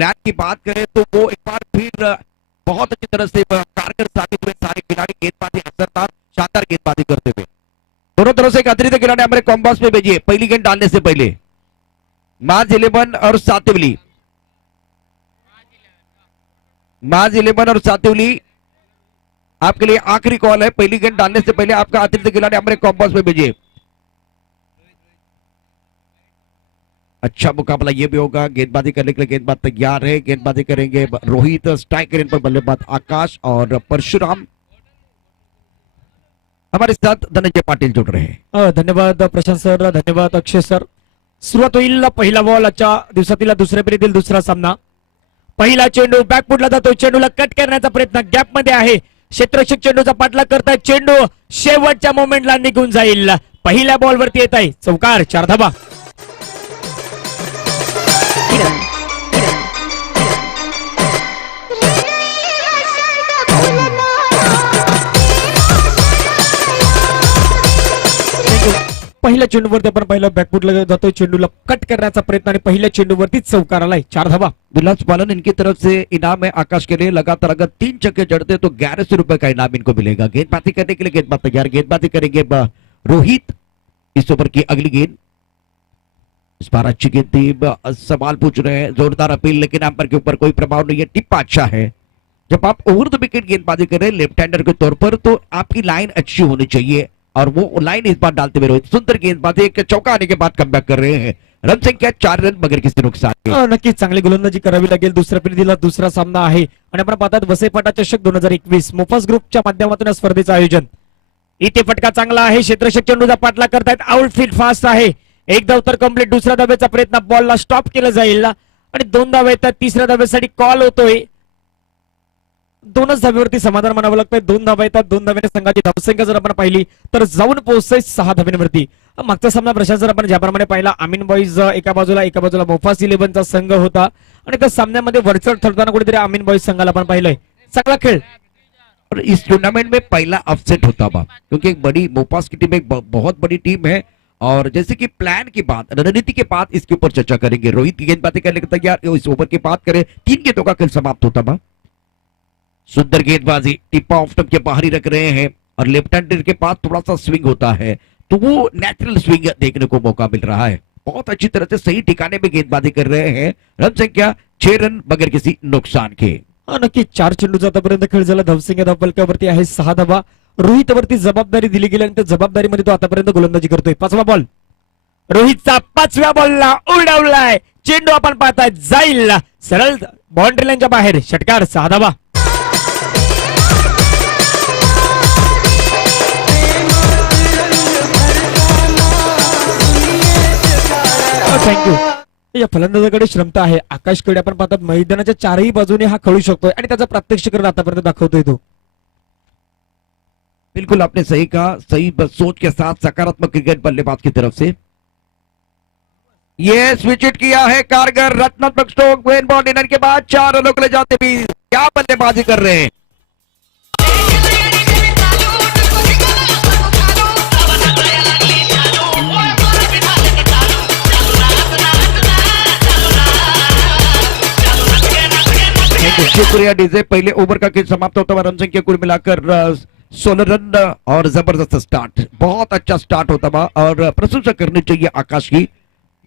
Plan की बात करें तो वो एक बार फिर बहुत अच्छी तरह से कारगर साबित हुए सारे खिलाड़ी, गेंदबाजी असरदार शानदार गेंदबाजी करते हुए। दोनों तरफ से एक अतिरिक्त खिलाड़ी हमारे कॉम्बॉक्स में भेजिए पहली गेंद डालने से पहले। माज 11 और सातिवली, माज 11 और सातिवली आपके लिए आखिरी कॉल है। पहली गेंद डालने से पहले आपका अतिरिक्त खिलाड़ी हमारे कॉम्बॉक्स में भेजिए। अच्छा मुकाबला ये भी होगा। गेंदबाजी करने के लिए गेंदबाज तैयार है। गेंदबाजी करेंगे रोहित, स्ट्राइक रेंज पर बल्लेबाज आकाश और परशुराम। हमारे साथ धनंजय पाटील जुड़ रहे हैं। धन्यवाद प्रशांत सर, धन्यवाद अक्षय सर। सुरुवात होईल पहिला बॉल आजच्या दिवसातील दुसऱ्या फेरीतील दुसरा सामना। पहिला चेंडू बॅकफुटला जातो, चेंडूला कट करण्याचा प्रयत्न गॅप मध्ये आहे, क्षेत्ररक्षक चेंडूचा पाठलाग करताय, चेंडू शेवटच्या मोमेंटला निघून जाईल। पहिल्या बॉलवरती येत आहे चौकार, 4 धाबा। पहिल्या चेंडूवरती आपण पहिला बॅकफुटला जातोय, चेंडूला कट करण्याचा प्रयत्न आणि पहिल्या चेंडूवरती चौकार आलाय, 4 धाबा। विलास पालन इनकी तरफ से इनाम है आकाश के लिए। लगातार अगर 3 छक्के जड़ते तो 1100 रुपए का इनाम इनको मिलेगा। गेंदबाजी करने के लिए गेंदबाज तैयार, गेंदबाजी करेंगे रोहित। इस ओवर की अगली गेंद, इस बार अच्छी गेंद थी। सवाल पूछ रहे हैं, जोरदार अपील, लेकिन अंपायर के ऊपर कोई प्रभाव नहीं है। टिप्पा अच्छा है। जब आप ओवर द विकेट गेंदबाजी कर रहे हैं लेफ्ट हैंडर के तौर पर, तो आपकी लाइन अच्छी होनी चाहिए और वो लाइन इस बार डालते हुए रोहित सुंदर गेंदबाजी, एक चौका आने के बाद कमबॅक कर रहे हैं। रन संख्या 4 रन बगैर किसी नुकसान के। नक्कीच चांगली गोलंदाजी करावी लागेल। दुसऱ्या फेरीला दुसरा सामना आहे आणि आपण पाहतात वसईपाटा चषक 2021 मोफास ग्रुपच्या माध्यमातून या स्पर्धेचं आयोजन। इथे फटका चांगला आहे, क्षेत्ररक्षक चेंडूचा पाठलाग करतायत, आउटफील्ड फास्ट आहे। एक धाव तर कंप्लीट, दुसऱ्या धावेचा प्रयत्न, बॉलला स्टॉप केलं जाईल आणि 2 धावा येतात। तिसऱ्या धावेसाठी कॉल होतोय, 2च धावेवरती समाधान मानावं लागतंय। 2 धावा येतात, 2 धाव्याने संघाची धावसंख्या जर आपण पाहिली तर जाऊन पोहोचतोय 6 धाव्यांवरती। मागचा सामना प्रशांत जर आपण ज्याप्रमाणे पाहिला, आमीन बॉईज एका बाजूला मोफास 11चा संघ होता आणि त्या सामन्यामध्ये वरचढ ठरताना कुठेतरी आमीन बॉईज संघाला आपण पाहिलंय। चांगला खेळ और इस टूर्नामेंट में पहला अपसेट होता हुआ, क्योंकि एक बड़ी मोपास की टीम एक बहुत बड़ी टीम है। और जैसे कि प्लान की बात, रणनीति के बाद इसके ऊपर चर्चा करेंगे। रोहित की गेंदबाजी करने को तैयार। इस ओवर की बात करें, 3 गेंदों का खेल समाप्त होता हुआ। सुंदर गेंदबाजी, टिप्पा ऑफ स्टंप के बाहर ही रख रहे हैं और लेफ्ट हैंडर के पास थोड़ा सा स्विंग होता है, तो वो नेचुरल स्विंग देखने को मौका मिल रहा है। बहुत अच्छी तरह से सही ठिकाने में गेंदबाजी कर रहे हैं। रन संख्या 6 रन बगैर किसी नुकसान के। नक्की 4 चेंडूचा आतापर्यंत खेळ झाला। धावसंख्या धावफलकावरती आहे 6 धावा। रोहितवरती जबाबदारी दिली गेली आणि त्या जबाबदारीमध्ये तो आतापर्यंत गोलंदाजी करतोय। 5वा बॉल, रोहितचा 5व्या बॉलला उडवलाय, चेंडू आपण पाहताय जाईल सरळ बाउंड्री लाईनच्या बाहेर, षटकार, 6 धावा। थँक्यू। या फलंदाजाकडे क्षमता आहे, आकाशकडे आपण पाहतात मैदानाच्या 4ही बाजूने हा खेळू शकतोय आणि त्याचा प्रात्यक्षिक आतापर्यंत दाखवतोय तो। बिल्कुल आपने सही कहा, सही सोच के साथ सकारात्मक क्रिकेट बल्लेबाज की तरफ से ये स्विच किया है कारगर, रत्नात्मक स्ट्रोक, वेन बॉल डिनर के बाद 4 रनों के ले जाते भी क्या बल्लेबाजी कर रहे हैं। शुक्रिया डीजे। पहले ओवर का खेल समाप्त होता हुआ, रन संख्या कुल मिलाकर 16 रन और जबरदस्त स्टार्ट, बहुत अच्छा स्टार्ट होता हुआ और प्रशंसा करनी चाहिए आकाश की।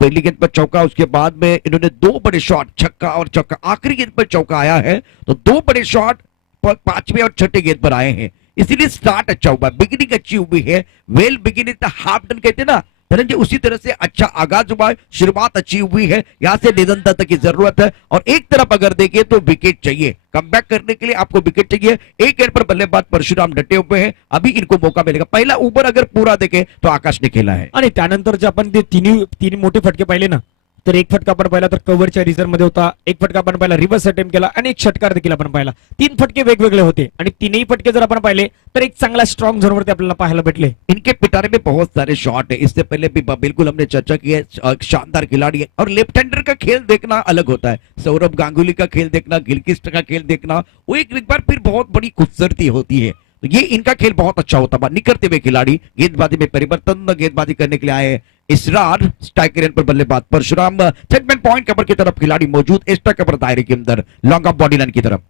पहली गेंद पर चौका, उसके बाद में इन्होंने 2 बड़े शॉट, छक्का और चौका। आखिरी गेंद पर चौका आया है तो 2 बड़े शॉट 5वें और 6ठे गेंद पर आए हैं, इसीलिए स्टार्ट अच्छा हुआ, बिगिनिंग अच्छी हुई है। वेल बिगिनिंग हाफ डन कहते ना धनंजय, उसी तरह से अच्छा आगाज हुआ है, शुरुआत अच्छी हुई है। यहां से निरंतरता तक की जरूरत है और एक तरफ अगर देखें तो विकेट चाहिए, कमबैक करने के लिए आपको विकेट चाहिए। एक गेंद पर बल्लेबाज परशुराम डटे हुए हैं, अभी इनको मौका मिलेगा। पहला ओवर अगर पूरा देखें तो आकाश ने खेला है आणि त्यानंतर जे आपण ते तीन मोठे फटके पाहिले ना, तर एक फटका आपण पाहिला तर कव्हरच्या रिझर्व मध्ये होता, एक फटका आपण पाहिला रिव्हर्स अटेम्प्ट केला आणि एक षटकार देखील आपण पाहिला। 3 फटके वेगवेगळे होते आणि 3ही फटके जर आपण पाहिले तर एक चांगला स्ट्रॉंग झोन वरती आपल्याला पाहायला भेटले। इनके पिटारे में बहुत सारे शॉट है, इससे पहले भी बिल्कुल हमने चर्चा की है, शानदार खिलाड़ी है। और लेफ्ट हैंडर का खेल देखना अलग होता है, सौरभ गांगुली का खेल देखना, गिलक्रिस्ट का खेल देखना, वो एक बार फिर बहुत बड़ी खूबसूरती होती है। तो ये इनका खेल बहुत अच्छा होता है, निकलते हुए खिलाड़ी, गेंदबाजी में परिवर्तन, गेंदबाजी करने के लिए आए इसरार स्ट्राइकर पर बल्लेबाज परशुराम सेगमेंट पॉइंट कवर की तरफ खिलाड़ी मौजूद, एक्स्ट्रा कवर दायरे के अंदर लॉन्ग ऑफ बॉडी लाइन की तरफ।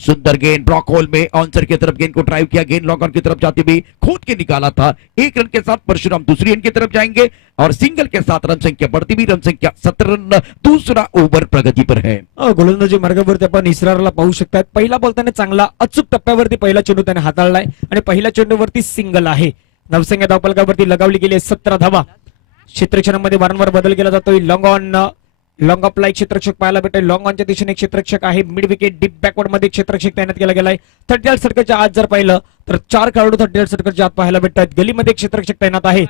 सुंदर गेंद ब्लॉक होल में आंसर की तरफ गेंद को ड्राइव किया, गेंद लॉन्ग ऑन की तरफ जाती हुई खोद के निकाला था। एक रन के साथ परशुराम दूसरी एंड की तरफ जाएंगे और सिंगल के साथ रन संख्या बढ़ती हुई, रन संख्या 17 रन, दूसरा ओव्हर प्रगती पर है। गोलंदाजी मार्गावरती आपण इसरारला पाहू शकतात. पहिला बॉल त्याने चांगला अचूक टप्प्यावरती पहिला चेंडू त्याने हाताळलाय आणि पहिल्या चेंडूवरती सिंगल आहे. नवसंख्या धावफलकावरती लगावली गेली 17 धावा. क्षेत्ररक्षणामध्ये वारंवार बदल केला जातोय. लॉंग ऑफ लाईक क्षेत्ररक्षक पाहायला भेटेल. लॉंग ऑनच्या दिशेने एक क्षेत्ररक्षक आहे. मिड विकेट डीप बॅकवर्ड मध्ये क्षेत्ररक्षक तैनात केला गेलाय. 38 सर्कलच्या आत जर पाहिलं तर 4 खेळाडू 38 सर्कलच्या आत पाहायला भेटतात. गलीमध्ये एक क्षेत्ररक्षक तैनात आहे.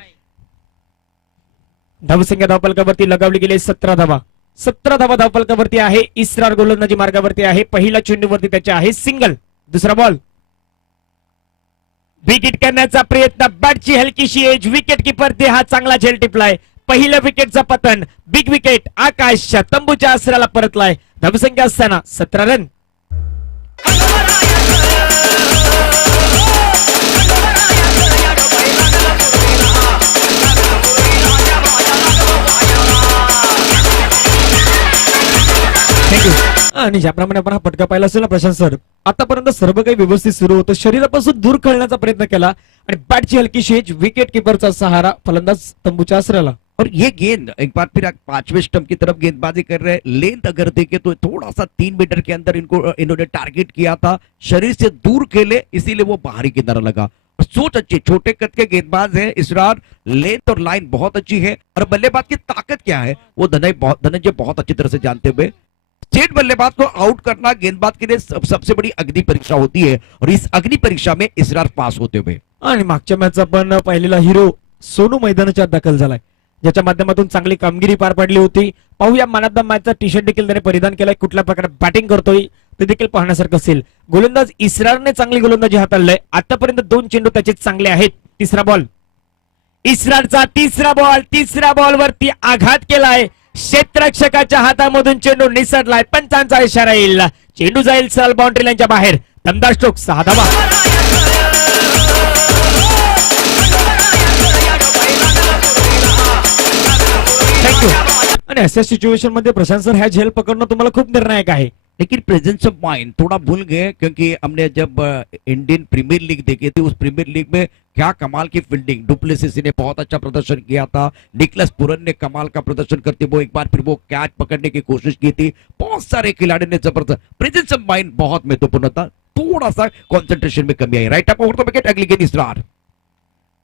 धावसंख्या धावफलकावरती लगावली गेली 17 धावा. 17 धावा धावफलकावरती आहे. इसरार गोलंदाजी मार्गावरती आहे. पहिल्या चेंडूवरती त्याचे आहे सिंगल. दुसरा बॉल विकेट करण्याचा प्रयत्न, बॅटची हलकीशी एज, विकेट किपर ते हा चांगला झेल टिपलाय. पहिल्या विकेटचा पतन, बिग विकेट आकाशच्या तंबूच्या आसराला परतलाय. धावसंख्या असताना 17 रन. थँक्यू. आणि ज्याप्रमाणे आपण हा फटका पाहिला असेल ना प्रशांत सर, आतापर्यंत सर्व काही व्यवस्थित सुरू होतं. शरीरापासून दूर खेळण्याचा प्रयत्न केला आणि बॅटची हलकी शेज, विकेट किपरचा सहारा, फलंदाज तंबूच्या आसराला. और ये गेंद एक बार फिर 5वें स्टंप की तरफ गेंदबाजी कर रहे हैं. लेंथ अगर देखे तो थोड़ा सा 3 मीटर के अंदर इन्होंने टारगेट किया था, शरीर से दूर खेले इसीलिए वो बाहरी किनारा लगा. सोच अच्छी, छोटे कद के गेंदबाज है इसरार, लेंथ और लाइन बहुत अच्छी है और बल्लेबाज की ताकत क्या है वो धनंजय बहुत अच्छी तरह से जानते हुए. स्टेट बल्लेबाज को आउट करना गेंदबाज के लिए सबसे बड़ी अग्नि परीक्षा होती है और इस अग्नि परीक्षा में इसरार पास होते हुए. आणि मागच्या मॅचचा आपण पाहिलेला हिरो सोनू मैदानाच्या दाखल झालाय, ज्याच्या माध्यमातून चांगली कामगिरी पार पडली होती. पाहूया मॅन ऑफ द मॅचचा टी शर्ट देखील त्याने परिधान केलाय. कुठल्या प्रकारे बॅटिंग करतोय ते देखील पाहण्यासारखं असेल. गोलंदाज इसरारने चांगली गोलंदाजी हाताळलंय. आतापर्यंत 2 चेंडू त्याचे चांगले आहेत. तिसरा बॉल इसरारचा, तिसरा बॉल वरती आघात केलाय. क्षेत्ररक्षकाच्या हातामधून चेंडू निसटलाय. पंचांचा इशारा येईल, चेंडू जाईल सरळ बाउंड्री लाईनच्या बाहेर. दमदार स्ट्रोक, 6 धावा. थँक्यू. आणि अशा सिच्युएशन मध्ये प्रशांत सर ह्या झेल पकडणं तुम्हाला खूप निर्णायक आहे. लेकिन प्रेजेंस ऑफ माइंड थोड़ा भूल गए, क्योंकि हमने जब इंडियन प्रीमियर लीग देखी थी, उस प्रीमियर लीग में क्या कमाल की फील्डिंग, डुप्लेसिस ने बहुत अच्छा प्रदर्शन किया था, निकलस पुरन ने कमाल का प्रदर्शन करते वो एक बार फिर वो कैच पकड़ने की कोशिश की थी. बहुत सारे खिलाड़ी ने जबरदस्त, प्रेजेंस ऑफ माइंड बहुत महत्वपूर्ण था. थोड़ा सा कॉन्सेंट्रेशन में कमी आई. Right up over the wicket, अगली गेंद इसरार.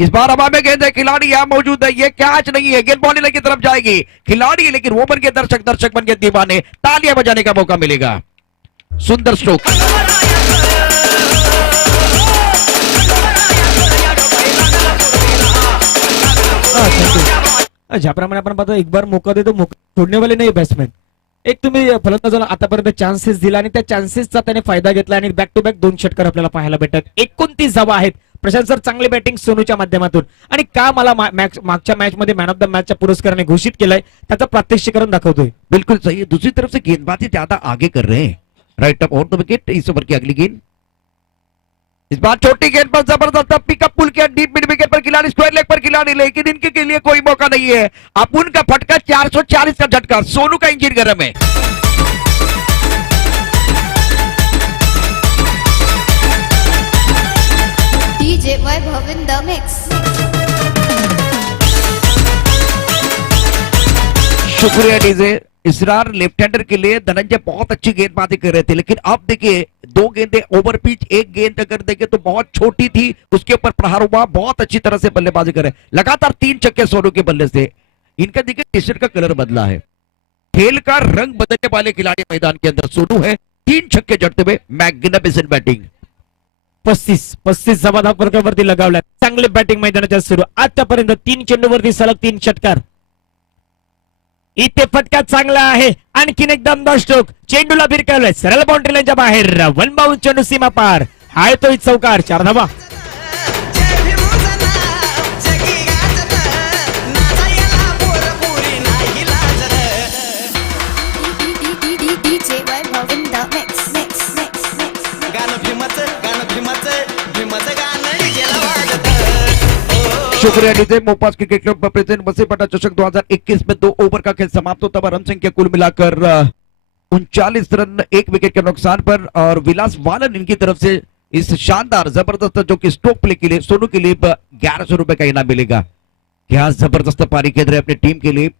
इस बार हवा में गेंद है, खिलाड़ी यहां मौजूद है, ये कैच नहीं है, गेंद बॉडी लाइन की तरफ जाएगी. खिलाड़ी लेकिन वो बन के दर्शक बन के दीवाने, तालियां बजाने का मौका मिलेगा. सुंदर स्ट्रोक. ज्याप्रमाणे आपण पाहतो एक बार मौका देतो, मौका सोडणे वाले नाही बॅट्समॅन. एक तुम्ही फलंदाजाला आतापर्यंत चान्सेस दिला आणि त्या चान्सेसचा त्याने फायदा घेतला आणि बॅक टू बॅक 2 षटकार आपल्याला पाहायला भेटतात. 29 धावा आहेत. प्रशांत सर, चांगली बॅटिंग सोनूच्या माध्यमातून. आणि का मला मागच्या मॅच मध्ये मॅन ऑफ द मॅचच्या पुरस्काराने घोषित केलाय त्याचा प्रात्यक्षिकरण दाखवतोय. बिल्कुल सही है. दूसरी तरफ से गेंदबाजी ज्यादा आगे कर रहे हैं. Right up over the wicket, इस ओवर की अगली गेंद. इस बार छोटी गेंद पर जबरदस्त पिकअप पुल किया, डीप मिड विकेट पर खिलाड़ी, स्क्वायर लेग पर खिलाड़ी, लेकिन इनके के लिए कोई मौका नहीं है. अपुन का फटका, 440 का झटका. सोनू का इंजन गर्म है. DJ Vaibhav in the mix. शुक्रिया डीजे. इसरार लेफ्ट हैंडर के लिए धनंजय बहुत अच्छी गेंदबाजी कर रहे थे, लेकिन अब देखिए 2 गेंदें ओवर पिच, एक गेंद अगर देखे तो बहुत छोटी थी, उसके ऊपर प्रहार हुआ. बहुत अच्छी तरह से बल्लेबाजी करे. लगातार 3 छक्के सोनू के बल्ले से. इनका देखिए टी शर्ट का कलर बदला है, खेल का रंग बदलने वाले खिलाड़ी मैदान के अंदर सोनू है. 3 छक्के जड़ते हुए मैग्निफिसेंट बैटिंग. 35 धावा धावफलकावरती लगावल्या. चांगली बॅटिंग मैदानाच्या सुरू. आतापर्यंत 3 चेंडूवरती सलग 3 षटकार. इथे फटका चांगला आहे. आणखीन एक दमदार स्ट्रोक. चेंडूला भिरकावलाय सरळ बाउंड्री लाईनच्या बाहेर. 1 बाउंड चेंडू सीमा पार. हाय तो चौकार, 4 धावा. DJ Vaibhav in the mix. शुक्रिया शुक्रिया डीजे। मोपास क्रिकेट क्लब प्रेजेंट वसीपटा चषक 2021 में 2 ओवर का खेल समाप्त होता हुआ रन संख्या कुल मिलाकर 39 रन, 1 विकेट के नुकसान पर। और विलास वालन इनकी तरफ से इस शानदार जबरदस्त जो कि स्ट्रोक प्ले के लिए सोनू के लिए 1100 रुपए का इनाम मिलेगा। क्या जबरदस्त पारी खेल रहे अपनी टीम के लिए।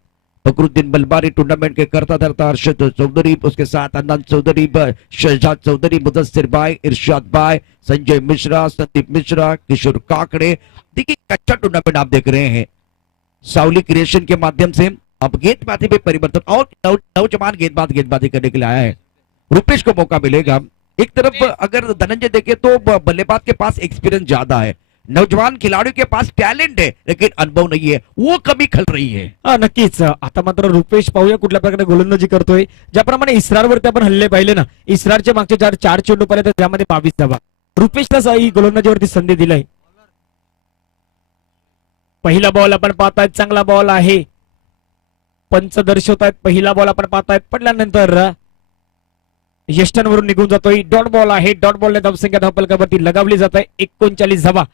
फकरुद्दीन मलबारी टूर्नामेंट के करता धरता अर्शद चौधरी, उसके साथ अनंत चौधरी, शहजाद चौधरी, मुदस्सिर भाई, इरशाद भाई, संजय मिश्रा, संदीप मिश्रा, किशोर काकड़े। देखिए अच्छा टूर्नामेंट आप देख रहे हैं साउली क्रिएशन के माध्यम से। अब गेंदबाजी में परिवर्तन और नौजवान गेंदबाजी करने के लिए आया है। रुपेश को मौका मिलेगा। एक तरफ अगर धनंजय देखे तो बल्लेबाज के पास एक्सपीरियंस ज्यादा है, नौजवान खिलाड़ियों के पास टॅलेंट आहे लेकिन अनुभव नाहीये, वो कमी खल रही है। नक्कीच आता मात्र रुपेश पाहूया कुठल्या प्रकारे गोलंदाजी करतोय। ज्याप्रमाणे इस्रारवरती आपण हल्ले पाहिले ना, इस्रारचे मागचे 4 चेंडू पाहिले तर त्यामध्ये 22 धावा। रुपेशला ही गोलंदाजीवरती संधी दिलाय। पहिला बॉल आपण पाहतायत, चांगला बॉल आहे, पंच दर्शवतायत। पहिला बॉल आपण पाहतायत, पडल्यानंतर यष्टनवरून निघून जातोय। डॉट बॉल आहे, डॉट बॉलने धावसंख्या धावफलकावरती लगावली जात आहे 39 धावा।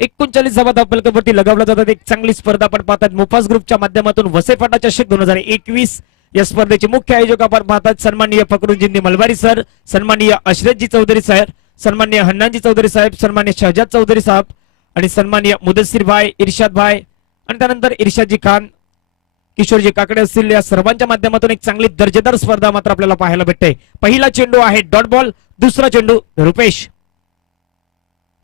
39 धावा धावफलकावरती लगावला जातात। एक चांगली स्पर्धा आपण पाहतात मोफास ग्रुपच्या माध्यमातून वसेफाटा चषक 2021 या स्पर्धेचे मुख्य आयोजक आपण पाहतात सन्माननीय फकरुद्दीन मलबारी सर, सन्माननीय अशरफजी चौधरी सर, सन्माननीय हन्नानजी चौधरी साहेब, सन्माननीय शहजाद चौधरी साहेब आणि सन्माननीय मुदस्सिर भाई, इरशाद भाई आणि त्यानंतर इरशादजी खान, किशोरजी काकडे असतील, या सर्वांच्या माध्यमातून एक चांगली दर्जेदार स्पर्धा मात्र आपल्याला पाहायला भेटते। पहिला चेंडू आहे डॉट बॉल, दुसरा चेंडू रुपेश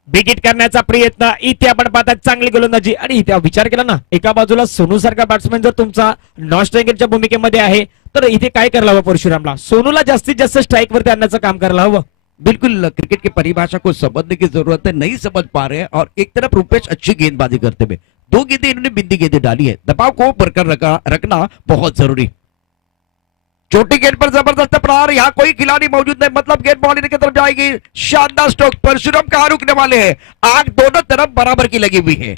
बिगिट करण्याचा प्रयत्न। इथे आपण पाहतात चांगली गोलंदाजी आणि इथे विचार केला ना, एका बाजूला सोनू सारखा बॅट्समॅन जर तुमचा नॉन स्ट्रायकरच्या भूमिकेमध्ये आहे तर इथे काय करायला हवं परशुरामला, सोनूला जास्तीत जास्त स्ट्राइक वरती आणण्याचं काम करायला हवं। बिल्कुल क्रिकेट की परिभाषा को समझने की जरूरत है, नहीं समझ पा रहे हैं। और एक तरफ रुपेश अच्छी गेंदबाजी करते हुए 2 गेंदें इन्होंने बिंदी गेंदें डाली है, दबाव को बरकरार रखना बहुत जरूरी। छोटी गेंद पर जबरदस्त प्रहार, यहाँ कोई खिलाड़ी मौजूद नहीं, मतलब गेंद बॉल की तरफ जाएगी। शानदार स्ट्रोक, परशुराम कहाँ रुकने वाले हैं। आग दोनों तरफ बराबर की लगी हुई है।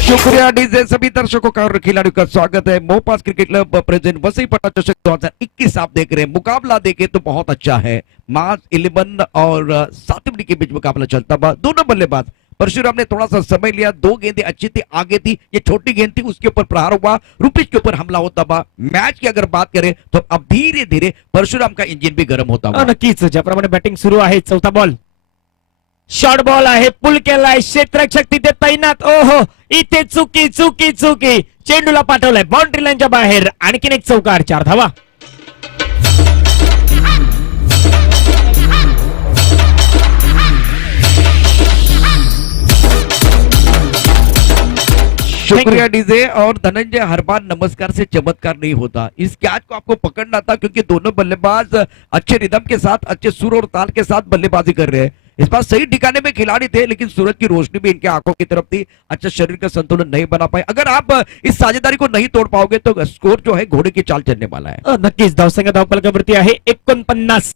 शुक्रिया डीजे। सभी दर्शकों का और खिलाड़ियों का स्वागत है मोपास क्रिकेट क्लब प्रेजेंट वसीपटा चषक 2021 आप देख रहे हैं। मुकाबला देखे तो बहुत अच्छा है, मार्च 11 और 7 के बीच मुकाबला चलता हुआ। दोनों बल्लेबाज, परशुराम ने थोड़ा सा समय लिया, 2 गेंदें अच्छी थी, आगे थी, ये छोटी गेंद थी, उसके ऊपर प्रहार हुआ, रुपेश के ऊपर हमला होता हुआ। मैच की अगर बात करें तो अब धीरे धीरे परशुराम का इंजन भी गर्म होता हुआ। नक्कीच ज्याप्रमाणे बॅटिंग सुरू आहे, चौथा बॉल शॉर्ट बॉल आहे, पुल केलाय, क्षेत्ररक्षक तिथे तैनात। ओहो, इथे चुकी चुकी चुकी, चेंडूला पाठवलाय बाउंड्री लाईनच्या बाहेर, आणखीन एक चौकार, 4 धावा। शुक्रिया डीजे। और धनंजय, हर बार नमस्कार से चमत्कार नहीं होता, इस कैच को आपको पकड़ना था क्योंकि दोनों बल्लेबाज अच्छे रिदम के साथ, अच्छे सुर और ताल के साथ बल्लेबाजी कर रहे हैं। इस बार सही ठिकाने में खिलाड़ी थे लेकिन सूरज की रोशनी भी इनके आंखों की तरफ थी, अच्छा शरीर का संतुलन नहीं बना पाए। अगर आप इस साझेदारी को नहीं तोड़ पाओगे तो स्कोर जो है घोड़े की चाल चलने वाला है। नक्कीच धावसंख्या धावफलकावरती आहे 49।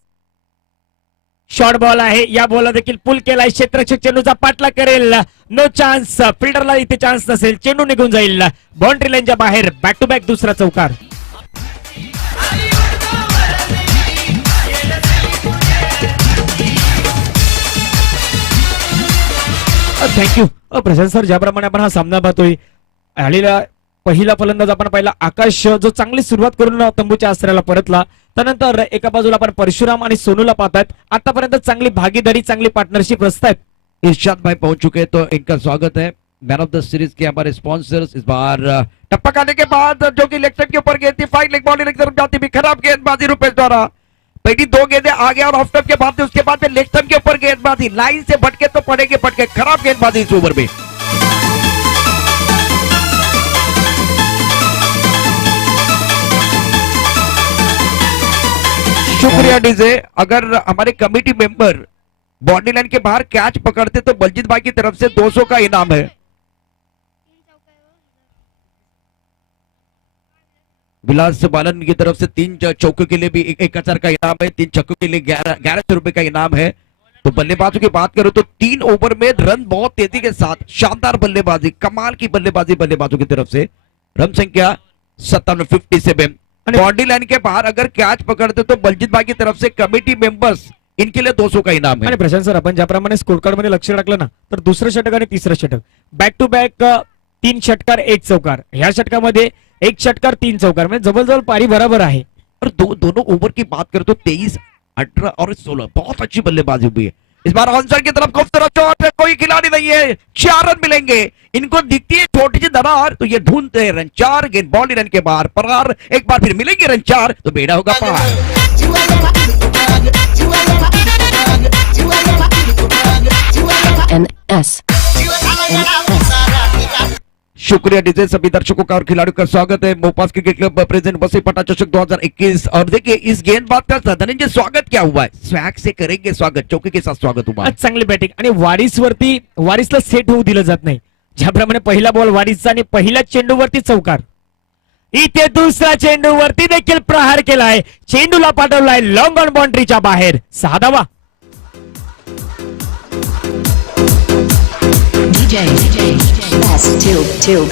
शॉर्ट बॉल आहे, या बॉलला देखील पुल केलाय, क्षेत्ररक्षक चेंडूचा पाठला करेल, नो चान्स, फिल्डरला इथे चान्स नसेल, चेंडू निघून जाईल बाउंड्री लाईनच्या बाहेर। बॅक टू बॅक दुसरा चौकार। Thank you Prashant sir. ज्याप्रमाणे आपण हा सामना पाहतोय, आलेला पहिला फलंदाज आपण पाहिला आकाश, जो चांगली सुरुवात करून तंबूच्या आश्रयाला परतला। त्यानंतर एका बाजूला आपण परशुराम आणि सोनूला पाहतात, आतापर्यंत चांगली भागीदारी, चांगली पार्टनरशिप रचत आहेत। इरशाद भाई पहुंच चुके हैं तो इनका स्वागत है। मैन ऑफ द सीरीज के हमारे स्पॉन्सर्स। इस बार टप्पा खाने के बाद जो कि लेग साइड के ऊपर गेंद थी, फाइन लेग बॉल की तरफ जाती भी, खराब गेंदबाजी रुपेश द्वारा। पहली 2 गेंदें आगे और ऑफ स्टंप के बाद उसके बाद में लेग स्टंप के ऊपर गेंदबाजी, लाइन से भटके तो पड़ेंगे पटके, खराब गेंदबाजी इस ओवर में। शुक्रिया डीजे। अगर हमारे कमेटी मेंबर बाउंड्री लाइन के बाहर कैच पकड़ते तो बलजीत भाई की तरफ से 200 का इनाम है। विलास बालन की तरफ से 3 चौकों के लिए भी 1000 का इनाम है, 3 छक्कों के लिए 1100 रुपए का इनाम है। तो बल्लेबाजों की बात करो तो 3 ओवर में रन बहुत तेजी के साथ शानदार बल्लेबाजी, कमाल की बल्लेबाजी बल्लेबाजों की तरफ से। रन संख्या 57, 57। बाउंड्री लाइन के बाहर अगर कैच पकड़ते तो बलजीत भाई की तरफ से कमिटी मेंबर्स इनके लिए 200 का इनाम है। आणि प्रशांत सर, आपण ज्याप्रमाणे स्कोर कार्ड मध्ये लक्ष टाकलं ना, तर दुसरं षटक आणि तिसरं षटक बॅक टू बॅक 3 षटकार 1 चौकार, ह्या षटकामध्ये 1 षटकार 3 चौकार, म्हणजे जवळजवळ पारी बराबर आहे। और दोनों ओवर की बात करें तो 23, 18 और 16 बहुत अच्छी बल्लेबाजी हुई है। इस बार आंसर की तरफ खूबसूरत शॉट है, कोई खिलाड़ी नहीं है, 4 रन मिलेंगे। इनको दिखती है छोटी सी दरार तो ये ढूंढते हैं रन 4, गेंद बॉल रन के बाहर फरार, एक बार फिर मिलेंगे रन 4 तो बेड़ा होगा पार। NS. शुक्रिया डीजे। सभी दर्शकों का और खिलाड़ियों का स्वागत है मोपास क्रिकेट क्लब प्रेजेंट वसईपट्टा चषक 2021। और देखिए इस गेंदबाज का धनंजय स्वागत क्या हुआ है, स्वैग से करेंगे स्वागत, चौकी के साथ स्वागत हुआ। आज चांगली बॅटिंग आणि वारिसला सेट होऊ दिलं जात नाही, ज्याप्रमाणे पहिला बॉल वारिसचा आणि पहिल्या चेंडूवरती चौकार, इथे दुसऱ्या चेंडूवरती देखील प्रहार केलाय, चेंडूला पाठवलाय लॉंग ऑन बाउंड्रीच्या बाहेर, 6 धावा। S2.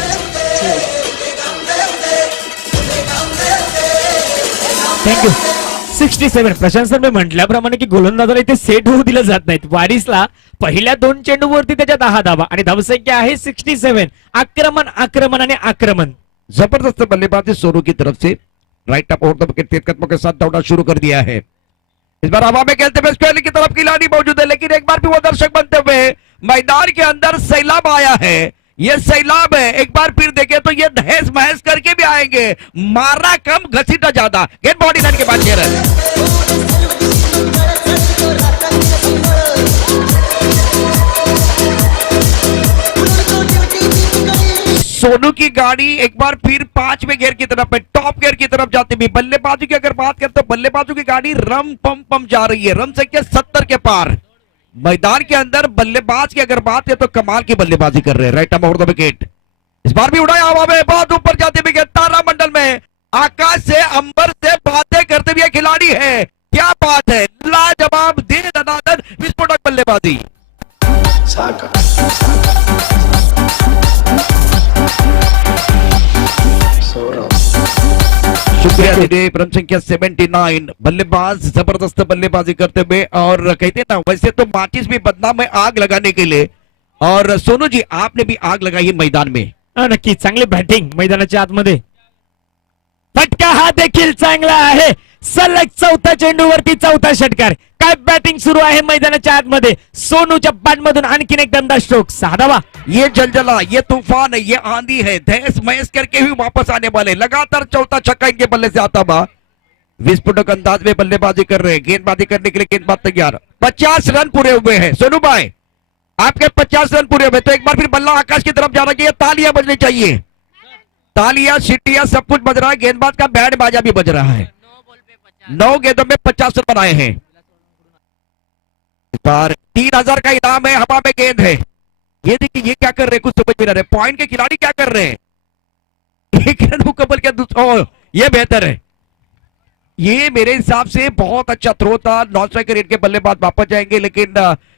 थँक्यू। 67। प्रशांत सर, मी म्हटल्याप्रमाणे की गोलंदाजाला इथे सेट होऊ दिलं जात नाहीत, वारिसला पहिल्या 2 चेंडूवरती त्याच्या 10 धावा आणि धावसंख्या आहे 67। आक्रमण आक्रमण आणि आक्रमण। जबरदस्त बल्लेबाजी सोनू की तरफ से, राइट अप और द विकेट तेज कदमों के साथ दौड़ना शुरू कर दिया है। इस बार हवा में खेलते हुए स्क्वायर की तरफ खिलाड़ी मौजूद है, लेकिन एक बार भी वो दर्शक बनते हुए मैदान के अंदर सैलाब आया है, ये सैलाब है। एक बार फिर देखें तो ये दहेज महज करके भी आएंगे, मारा कम घसीटा ज्यादा, गेंद बॉडी लाइन के बाद रहे सोनू की गाड़ी एक बार फिर 5वें गियर की तरफ है, टॉप गियर की तरफ जाती हुई। बल्लेबाजी की अगर बात करें तो बल्लेबाजों की गाड़ी रम पम पम जा रही है, रन संख्या 70 के पार। मैदान के अंदर बल्लेबाज की अगर बात है तो कमाल की बल्लेबाजी कर रहे हैं, right arm over the wicket. इस बार भी उड़ाया हवा में, बहुत ऊपर जाते हुए विकेट, तारामंडल में आकाश से अंबर से बातें करते हुए खिलाड़ी है, क्या बात है, लाजवाब दे दनादन विस्फोटक बल्लेबाजी। शुक्रिया दीदी। रन संख्या 79। बल्लेबाज जबरदस्त बल्लेबाजी करते हुए, और कहते हैं ना वैसे तो माचिस भी बदनाम है आग लगाने के लिए, और सोनू जी आपने भी आग लगाई है मैदान में। नक्की चांगली बॅटिंग मैदानाच्या आतमध्ये, फटका हा देखील चांगला आहे, सलग 4थ्या चेंडूवरती 4था षटकार। काय बॅटिंग सुरू आहे मैदानाच्या आतमध्ये, सोनूच्या बॅटमधून आणखीन एक दमदार स्ट्रोक, 6 धावा। ये जलजला, ये तूफान है, ये आंधी है, दहस महस करके ही वापस आने वाले, लगातार 4था छक्का इनके बल्ले से आता हुआ। विस्फोटक अंदाज में बल्लेबाजी कर रहे हैं, गेंदबाजी करने के लिए गेंदबाज तैयार। 50 रन पूरे हुए हैं सोनू भाई, आपके 50 रन पूरे हुए, तो एक बार फिर बल्ला आकाश की तरफ जाना चाहिए, तालियां बजनी चाहिए, तालियां सीटियां सब कुछ बज रहा है, गेंदबाज का बैंड बाजा भी बज रहा है। 9 गेंदों में 50 रन बनाए हैं। इस बार 3000 का इनाम है, हवा में गेंद है। ये देखिए ये क्या कर रहे हैं, कुछ समझ में नहीं आ रहे, पॉइंट के खिलाड़ी क्या कर रहे हैं, एक रन मुकम्मल किया दूसरा, ये बेहतर है। ये मेरे हिसाब से बहुत अच्छा थ्रो था, नॉन स्ट्राइकर रेट के बल्लेबाज वापस जाएंगे, लेकिन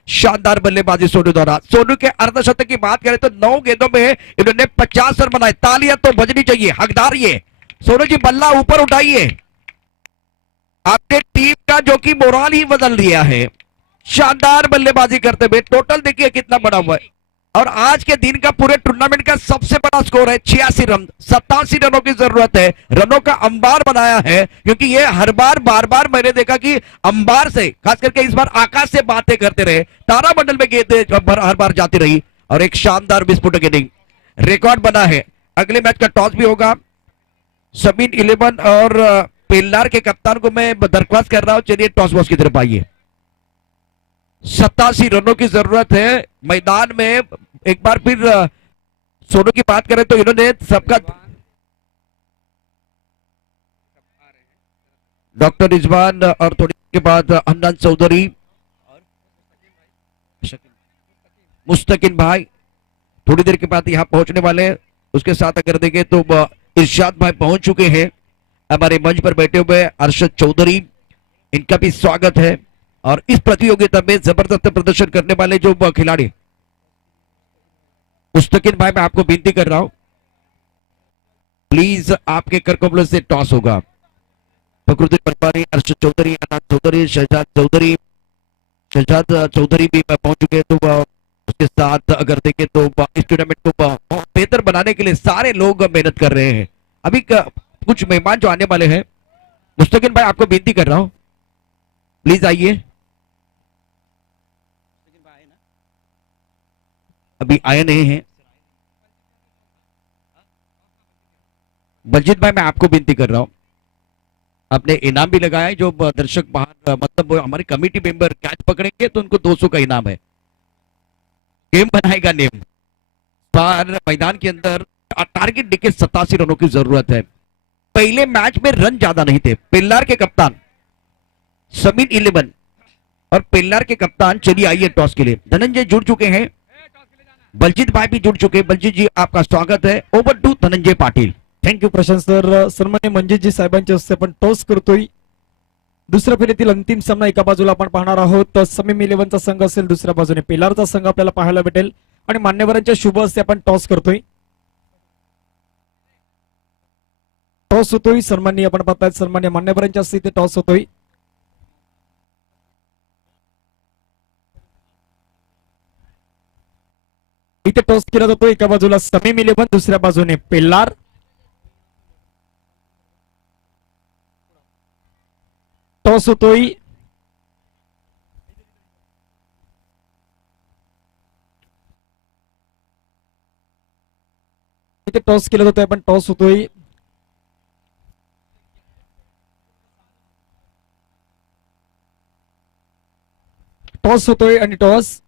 शानदार बल्लेबाजी सोनू द्वारा। सोनू के अर्धशतक की बात करें तो 9 गेंदों में इन्होंने 50 रन बनाए, तालियां तो बजनी चाहिए, हकदार ये। सोनू जी बल्ला ऊपर उठाइए, आपने टीम का जो कि मोराल ही बदल दिया है, शानदार बल्लेबाजी करते हुए। टोटल देखिए कितना बड़ा हुआ है, और आज के दिन का पूरे टूर्नामेंट का सबसे बड़ा स्कोर है 86 रन। 87 रनों की जरूरत है, रनों का अंबार बनाया है, क्योंकि ये हर बार बार बार मैंने देखा कि अंबार से, खास करके इस बार आकाश से बातें करते रहे, तारामंडल में गेंदें हर बार जाती रही, और एक शानदार विस्फोटक इनिंग रिकॉर्ड बना है। अगले मैच का टॉस भी होगा। समीन 11 और पेलनार के कप्तान को मैं दरख्वास्त कर रहा हूं, चलिए टॉस बॉस की तरफ आइए। 87 रनों की जरूरत है मैदान में। एक बार फिर सोनू की बात करें तो इन्होंने सबका, डॉक्टर रिजवान और थोड़ी के बाद हन्नान चौधरी, मुस्तकिन भाई थोड़ी देर के बाद यहां पहुंचने वाले हैं। उसके साथ अगर देखें तो इरशाद भाई पहुंच चुके हैं, हमारे मंच पर बैठे हुए अरशद चौधरी, इनका भी स्वागत है। और इस प्रतियोगिता में जबरदस्त प्रदर्शन करने वाले जो खिलाड़ी, मुस्तकिन भाई मैं आपको विनती कर रहा हूं, प्लीज आपके कर कमलों से टॉस होगा। फखरुद्दीन परवारी, अर्शद चौधरी, अनाज चौधरी, शहजाद चौधरी भी पहुंच चुके हैं। तो उसके साथ अगर देखें तो इस टूर्नामेंट को बहुत बेहतर बनाने के लिए सारे लोग मेहनत कर रहे हैं। अभी कुछ मेहमान जो आने वाले हैं, मुस्तकिन भाई आपको विनती कर रहा हूं, प्लीज आइए। अभी आए नहीं हैं। बलजीत भाई मैं आपको विनती कर रहा हूं, आपने इनाम भी लगाया है। जो दर्शक बाहर मतलब वो हमारे कमेटी मेंबर कैच पकड़ेंगे तो उनको 200 का इनाम है। गेम बनाएगा नेम। बाहर मैदान के अंदर टारगेट देके 87 रनों की जरूरत है। पहले मैच में रन ज्यादा नहीं थे। पिल्लार के कप्तान समीर 11 और पिल्लार के कप्तान चलिए आइए टॉस के लिए। धनंजय जुड़ चुके हैं, बलजीत भाई भी जुड़ चुके हैं। बलजीत जी आपका स्वागत है। Over to Dhananjay Patil. Thank you Prashant sir. सन्मान्य मंजितजी साहेबांच्या हस्ते आपण टॉस करतोय. दुसऱ्या फेरीतील अंतिम सामना एका बाजूला आपण पाहणार आहोत. समीम 11चा संघ असेल, दुसऱ्या बाजूने पेलारचा संघ आपल्याला पाहायला भेटेल आणि मान्यवरांच्या शुभ हस्ते आपण टॉस करतोय. टॉस होतोय सन्माननीय, आपण पाहताय सन्मान्य मान्यवरांच्या हस्ते इथे टॉस होतोय. इथे टॉस केला जातो. एका बाजूला समीम 11, दुसऱ्या बाजूने पेल्लार. टॉस होतोय. इथे टॉस केला जातोय, आपण टॉस होतोय. टॉस होतोय आणि टॉस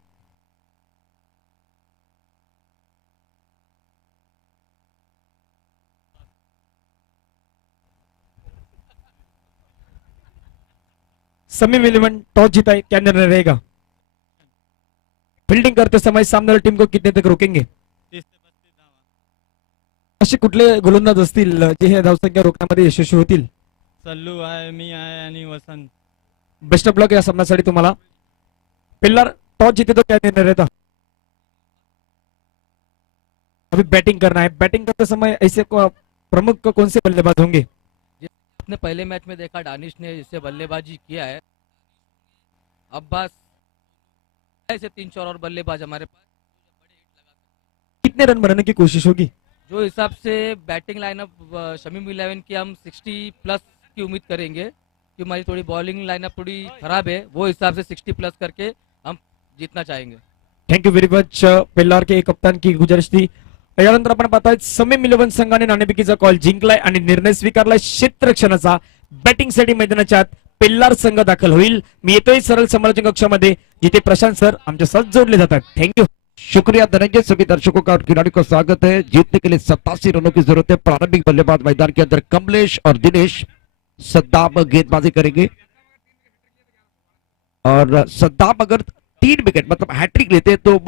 समीम 11 टॉस जीता है, क्या निर्णय रहेगा? फील्डिंग करते समय सामने वाली टीम को कितने तक रोकेंगे? असे कुठले गोलंदाज असतील जे हे धावसंख्या रोखण्यामध्ये यशस्वी होतील? सल्लू आहे, मी आहे आणि वसंत. बेस्ट ऑफ लक या सामन्यासाठी तुम्हाला. पिल्लर टॉस जीते तो क्या निर्णय रहता? अभी बैटिंग करना है. बैटिंग करते समय ऐसे प्रमुख कौन से बल्लेबाज होंगे? आपने पहले मैच में देखा दानिश ने जिससे बल्लेबाजी किया है. अब्बास ऐसे 3-4 और बल्लेबाज हमारे पास कितने रन बनाने की कोशिश होगी? जो हिसाब से बैटिंग लाइनअप शमीम 11 की हम 60 प्लस की उम्मीद करेंगे, कि हमारी थोड़ी बॉलिंग लाइनअप थोड़ी खराब है, वो हिसाब से 60 प्लस करके हम जीतना चाहेंगे. Thank you very much. पेल्लार के कप्तान की गुजारिश थी. यानंतर आपण पाहताय समीम 11 संघाने नाणेफेकीचा कॉल जिंकलाय आणि निर्णय स्वीकारलाय. क्षेत्ररक्षणाचा बॅटिंगसाठी मैदानाच्या आत पेल्लार संघ दाखल होईल. मी येतोय सरळ समालोचन कक्षामध्ये जिथे प्रशांत सर आमच्या साथ जोडले जातात. थँक्यू. शुक्रिया धनंजय. सभी दर्शकों का और खिलाड़ियों का स्वागत है। जीतने के लिए 87 रनों की जरूरत है। प्रारंभिक बल्लेबाज मैदान के अंदर कमलेश और दिनेश सद्दाम गेंदबाजी करेंगे और सद्दाम अगर 3 विकेट मतलब हैट्रिक लेते हैं तो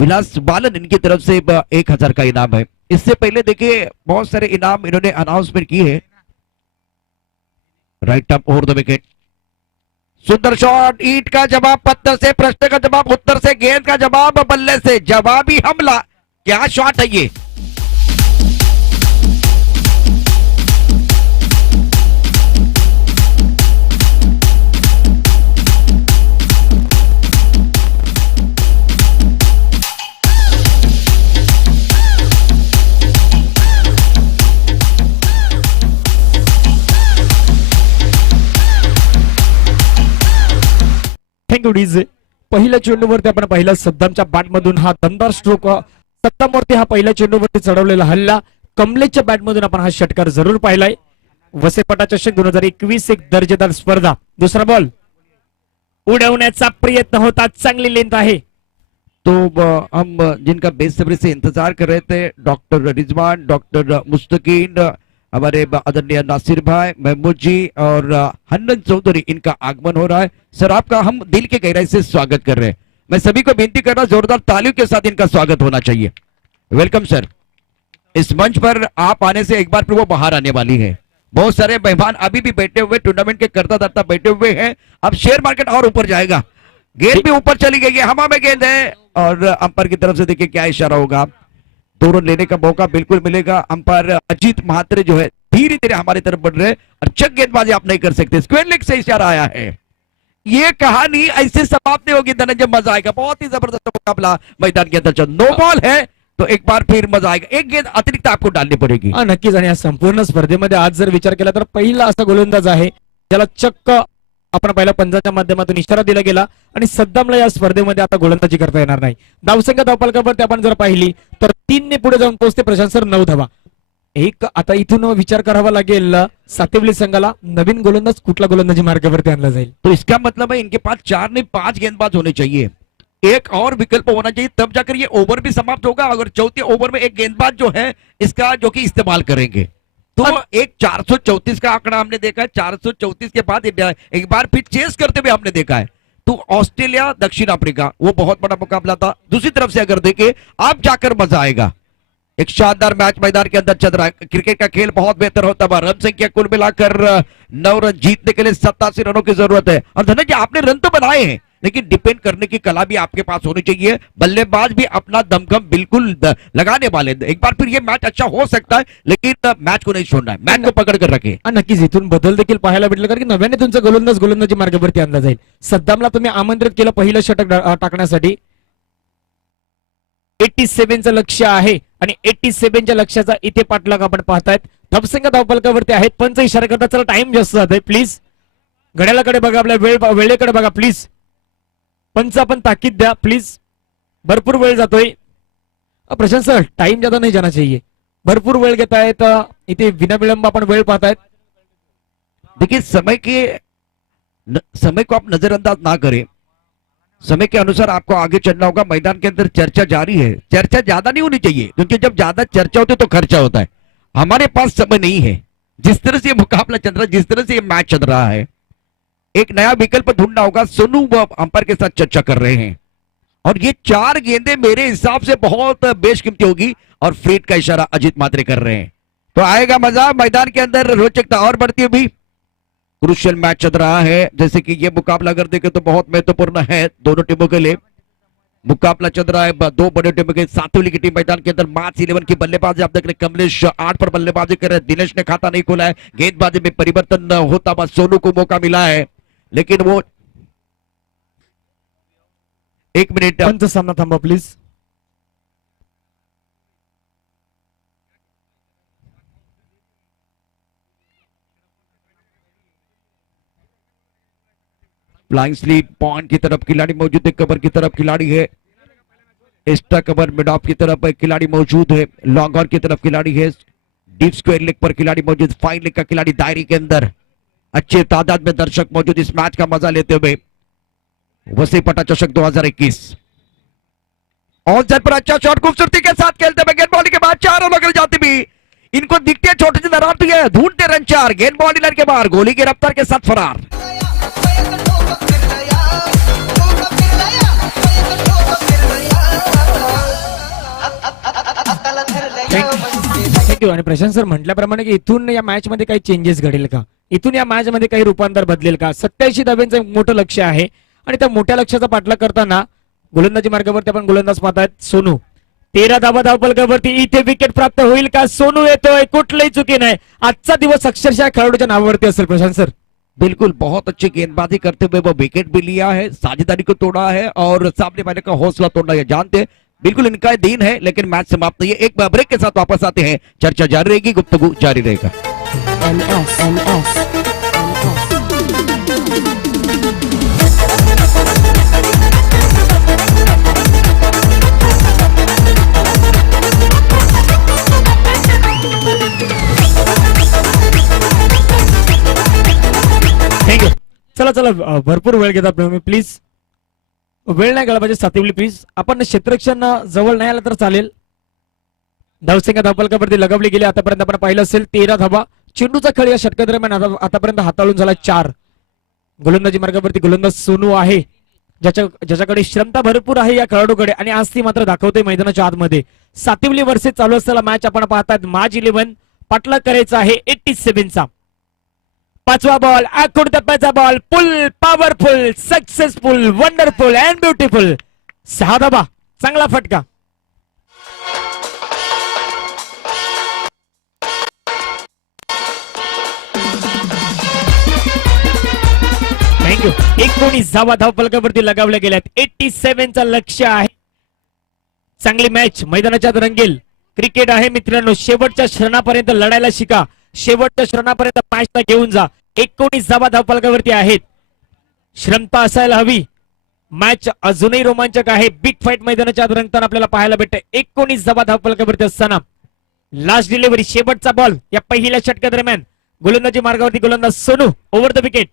विलास बालन इनकी तरफ से 1000 का इनाम है। इससे पहले देखिए बहुत सारे इनाम इन्होंने अनाउंसमेंट किए हैं। Right up over the wicket, सुंदर शॉट, ईंट का जवाब पत्थर से, प्रश्न का जवाब उत्तर से, गेंद का जवाब बल्ले से, जवाबी हमला। क्या शॉट है ये! Thank you DJ. पहिल्या चेंडूवरती आपण पाहिला सद्दामच्या बॅटमधून हा दमदार स्ट्रोक. सद्दामवरती हा पहिल्या चेंडूवरती चढवलेला हल्ला. कमलेशच्या बॅटमधून आपण हा षटकार जरूर पाहिलाय. वसेपटा चषक 2021 एक दर्जेदार स्पर्धा. दुसरा बॉल उडवण्याचा प्रयत्न होता. चांगली लेंथ आहे. तो हम जिनका बेसब्री से इंतजार कर रहे थे, डॉक्टर रिजवान, डॉक्टर मुस्तकीन, हमारे आदरणीय नासिर भाई, महमूद जी और हन्नन चौधरी, इनका आगमन हो रहा है। सर आपका हम दिल के गहराई से स्वागत कर रहे हैं। मैं सभी को विनती कर रहा हूं जोरदार तालियों के साथ इनका स्वागत होना चाहिए। Welcome sir. इस मंच पर आप आने से एक बार फिर वो बाहर आने वाली है। बहुत सारे मेहमान अभी भी बैठे हुए टूर्नामेंट के करता धरता बैठे हुए हैं। अब शेयर मार्केट और ऊपर जाएगा, गेंद भी ऊपर चली गई है, हवा में गेंद है और अंपायर की तरफ से देखिए क्या इशारा होगा। 2 रन लेने का मौका बिल्कुल मिलेगा। अंपायर अजीत महात्रे जो है धीरे धीरे हमारी तरफ बढ़ रहे हैं और चक गेंदबाजी आप नहीं कर सकते। स्क्वेयर लेग से इशारा आया है। ये कहानी ऐसे समाप्त नहीं होगी धनंजय, मजा आएगा। बहुत ही जबरदस्त मुकाबला मैदान के अंदर चल, नो बॉल है तो एक बार फिर मजा आएगा। एक गेंद अतिरिक्त आपको डालनी पडेगी। हा नक्कीच, आणि या संपूर्ण स्पर्धेमध्ये आज जर विचार केला तर पहिला असा गोलंदाज आहे ज्याला चक्क आपण पहिल्या पंजाच्या माध्यमातून इशारा दिला गेला आणि सद्दामला या स्पर्धेमध्ये आता गोलंदाजी करता येणार नाही। धावसंख्या धावफलकावरती आपण जर पाहिली तर 3 ने पुढे जाऊन पोहोचते प्रशांत सर 9 धावा। एक आता इथून विचार करावा लागेल सातिवली संघाला नवीन गोलंदाज कुठला गोलंदाजी मार्गावरती आणला जाईल। तो इसका मतलब है इनके पास 4 नहीं 5 गेंदबाज होने चाहिए, एक और विकल्प होना चाहिए, तब जाकर ये ओवर भी समाप्त होगा। अगर चौथे ओवर में एक गेंदबाज जो है इसका जो कि इस्तेमाल करेंगे तो एक 434 का आंकड़ा हमने देखा है। 434 के बाद एक बार फिर चेस करते हुए हमने देखा है। तो ऑस्ट्रेलिया दक्षिण अफ्रीका वो बहुत बड़ा मुकाबला था। दूसरी तरफ से अगर देखें अब जाकर मजा आएगा। एक शानदार मैच मैदान के अंदर चल रहा है। क्रिकेट का खेल बहुत बेहतर होता है। रन संख्या कुल मिलाकर 9 रन, जीतने के लिए 87 रनों की जरूरत है। और धनंजय आपने रन तो बनाए हैं लेकिन डिपेंड करने की कला भी आपके पास होनी चाहिए। बल्लेबाज भी अपना दमखम बिल्कुल लगाने वाले। एक बार फिर ये मैच अच्छा हो सकता है लेकिन मैच को नहीं छोड़ना है, मैच को पकड़ कर रखे। नक्कीच इथून बदल देखील पाहायला भेटलं, कारण की नव्याने तुमचा गोलंदाज गोलंदाजी मार्गावरती आणला जाईल। सद्दामला तुम्ही आमंत्रित केलं पहिलं षटक टाकण्यासाठी। 87चं लक्ष्य आहे आणि 87च्या लक्ष्याचा इथे पाठलाग आपण पाहतायत। धावसंख्या धावफलकावरती आहेत, पंच इशारा करतात चला टाइम जास्त जातोय, प्लीज घड्याळाकडे बघा, आपल्या वेळेकडे बघा प्लीज। पंच आपण ताकीद द्या प्लीज, भरपूर वेळ जातोय। प्रशांत सर टाइम ज्यादा नहीं जाना चाहिए, भरपूर वेळ घेत आहेत इथे, विनाविलंब आपण वेळ पाहतायत। देखिए समय को आप नजरअंदाज ना करें, समय के अनुसार आपको आगे चलना होगा। मैदान के अंदर चर्चा जारी है, चर्चा ज्यादा नहीं होनी चाहिए क्योंकि जब ज्यादा चर्चा होती है तो खर्चा होता है। हमारे पास समय नहीं है। जिस तरह से ये मुकाबला चल रहा है, जिस तरह से ये मैच चल रहा है, एक नया विकल्प ढूंढना होगा। सोनू अंपायर के साथ चर्चा कर रहे हैं और ये 4 गेंदें मेरे हिसाब से बहुत बेशकीमती होगी और फ्रीड का इशारा अजीत मात्रे कर रहे हैं। तो आएगा मजा, मैदान के अंदर रोचकता और बढ़ती है। भी क्रूशियल मैच चल रहा है, जैसे कि ये मुकाबला अगर देखें तो बहुत महत्वपूर्ण है दोनों टीमों के लिए। मुकाबला चल रहा है 2 बड़े टीमों के। सातोली की टीम मैदान के अंदर मार्च 11 की बल्लेबाजी आप देख रहे हैं। कमलेश 8 पर बल्लेबाजी कर रहे हैं, दिनेश ने खाता नहीं खोला है। गेंदबाजी में परिवर्तन होता हुआ सोनू को मौका मिला है लेकिन वो 1 मिनट पंच सामना थांबा प्लीज। फ्लाइंग स्लीप पॉइंट की तरफ खिलाड़ी मौजूद है, कवर की तरफ खिलाड़ी है, एक्स्ट्रा कवर मिड ऑफ की तरफ खिलाड़ी मौजूद है, लॉन्ग ऑन की तरफ खिलाड़ी है, डीप स्क्वायर लेग पर खिलाड़ी मौजूद, फाइन लेग का खिलाड़ी दायरे के अंदर। अच्छे तादाद में दर्शक मौजूद इस मैच का मजा लेते हुए। वसी पटा चषक 2021 ऑन सेट पर अच्छा शॉट खूबसूरती के साथ खेलते हुए गेंद बॉलिंग के बाद 4 रन अगर जाती भी इनको दिखती है छोटी सी दरार, तो ये ढूंढते रन 4। गेंद बॉलिंग के बाहर गोली की रफ्तार के साथ फरार। थँक्यू। आणि प्रशांत सर म्हटल्याप्रमाणे की इथून या मॅच मध्ये काही चेंजेस घडेल का, इथून या मॅच मध्ये काही रूपांतर बदलेल का? 87 धाब्यांचं एक मोठं लक्ष आहे आणि त्या मोठ्या लक्ष्याचा पाठलाग करताना गोलंदाजी मार्गावरती आपण गोलंदाज पाहतायत सोनू। 13 धाबा धावफलकावरती इथे विकेट प्राप्त होईल का? सोनू येतोय, कुठलीही चुकी नाही। आजचा दिवस अक्षरशः खेळाडूच्या नावावरती असेल प्रशांत सर। बिल्कुल बहुत अच्छी गेंदबाजी करते हुए वो विकेट भी लिया है, साझेदारी को तोड़ा है और सामने वाले का हौसला तोड़ना ये जानते हैं। बिल्कुल इनका दिन है लेकिन मैच समाप्त नहीं है। एक ब्रेक के साथ वापस आते हैं, चर्चा जारी रहेगी, गुफ्तगू जारी रहेगा। थँक्यू। चला चला भरपूर वेळ घेता तुम्ही, प्लीज वेळ नाही गेला पाहिजे। सातिवली प्लीज, आपण क्षेत्ररक्षण जवळ नाही आलं तर चालेल। धावसंख्या धावफलकावरती लगावली गेली आतापर्यंत आपण पाहिलं असेल 13 धावा। चेंडूचा खेळ या षटकादरम्यान आतापर्यंत हाताळून झाला 4। गोलंदाजी मार्गावरती गोलंदाज सोनू आहे, ज्याच्याकडे क्षमता भरपूर आहे या खेळाडूकडे आणि आज ती मात्र दाखवते मैदानाच्या आतमध्ये। सातिवली वर्सेस चालू असलेला मॅच आपण पाहतात। माज 11 पाठलाग करायचा आहे 87चा। पाचवा बॉल आखूड टप्प्याचा ball full powerful successful wonderful and beautiful 6 धावा चांगला फटका. थँक्यू. 19 धावा धावफलकावरती लगावल्या गेल्यात. 87 चा लक्ष्य आहे. चांगली मॅच मैदानाच्या आत रंगेल. क्रिकेट आहे मित्रांनो, शेवटच्या क्षणापर्यंत लढायला शिका, शेवटच्या क्षणापर्यंत मॅचला घेऊन जा. 19 धावा धावफलकावरती आहेत. श्रमता असायला हवी. मॅच अजूनही रोमांचक आहे. बिग फाईट मैदानाच्या आत रंगताना आपल्याला पाहायला भेटते. 19 धावा धावफलकावरती असताना लास्ट डिलिव्हरी शेवटचा बॉल या पहिल्या षटका दरम्यान गोलंदाजी मार्गावरती गोलंदाज Sonu over the wicket.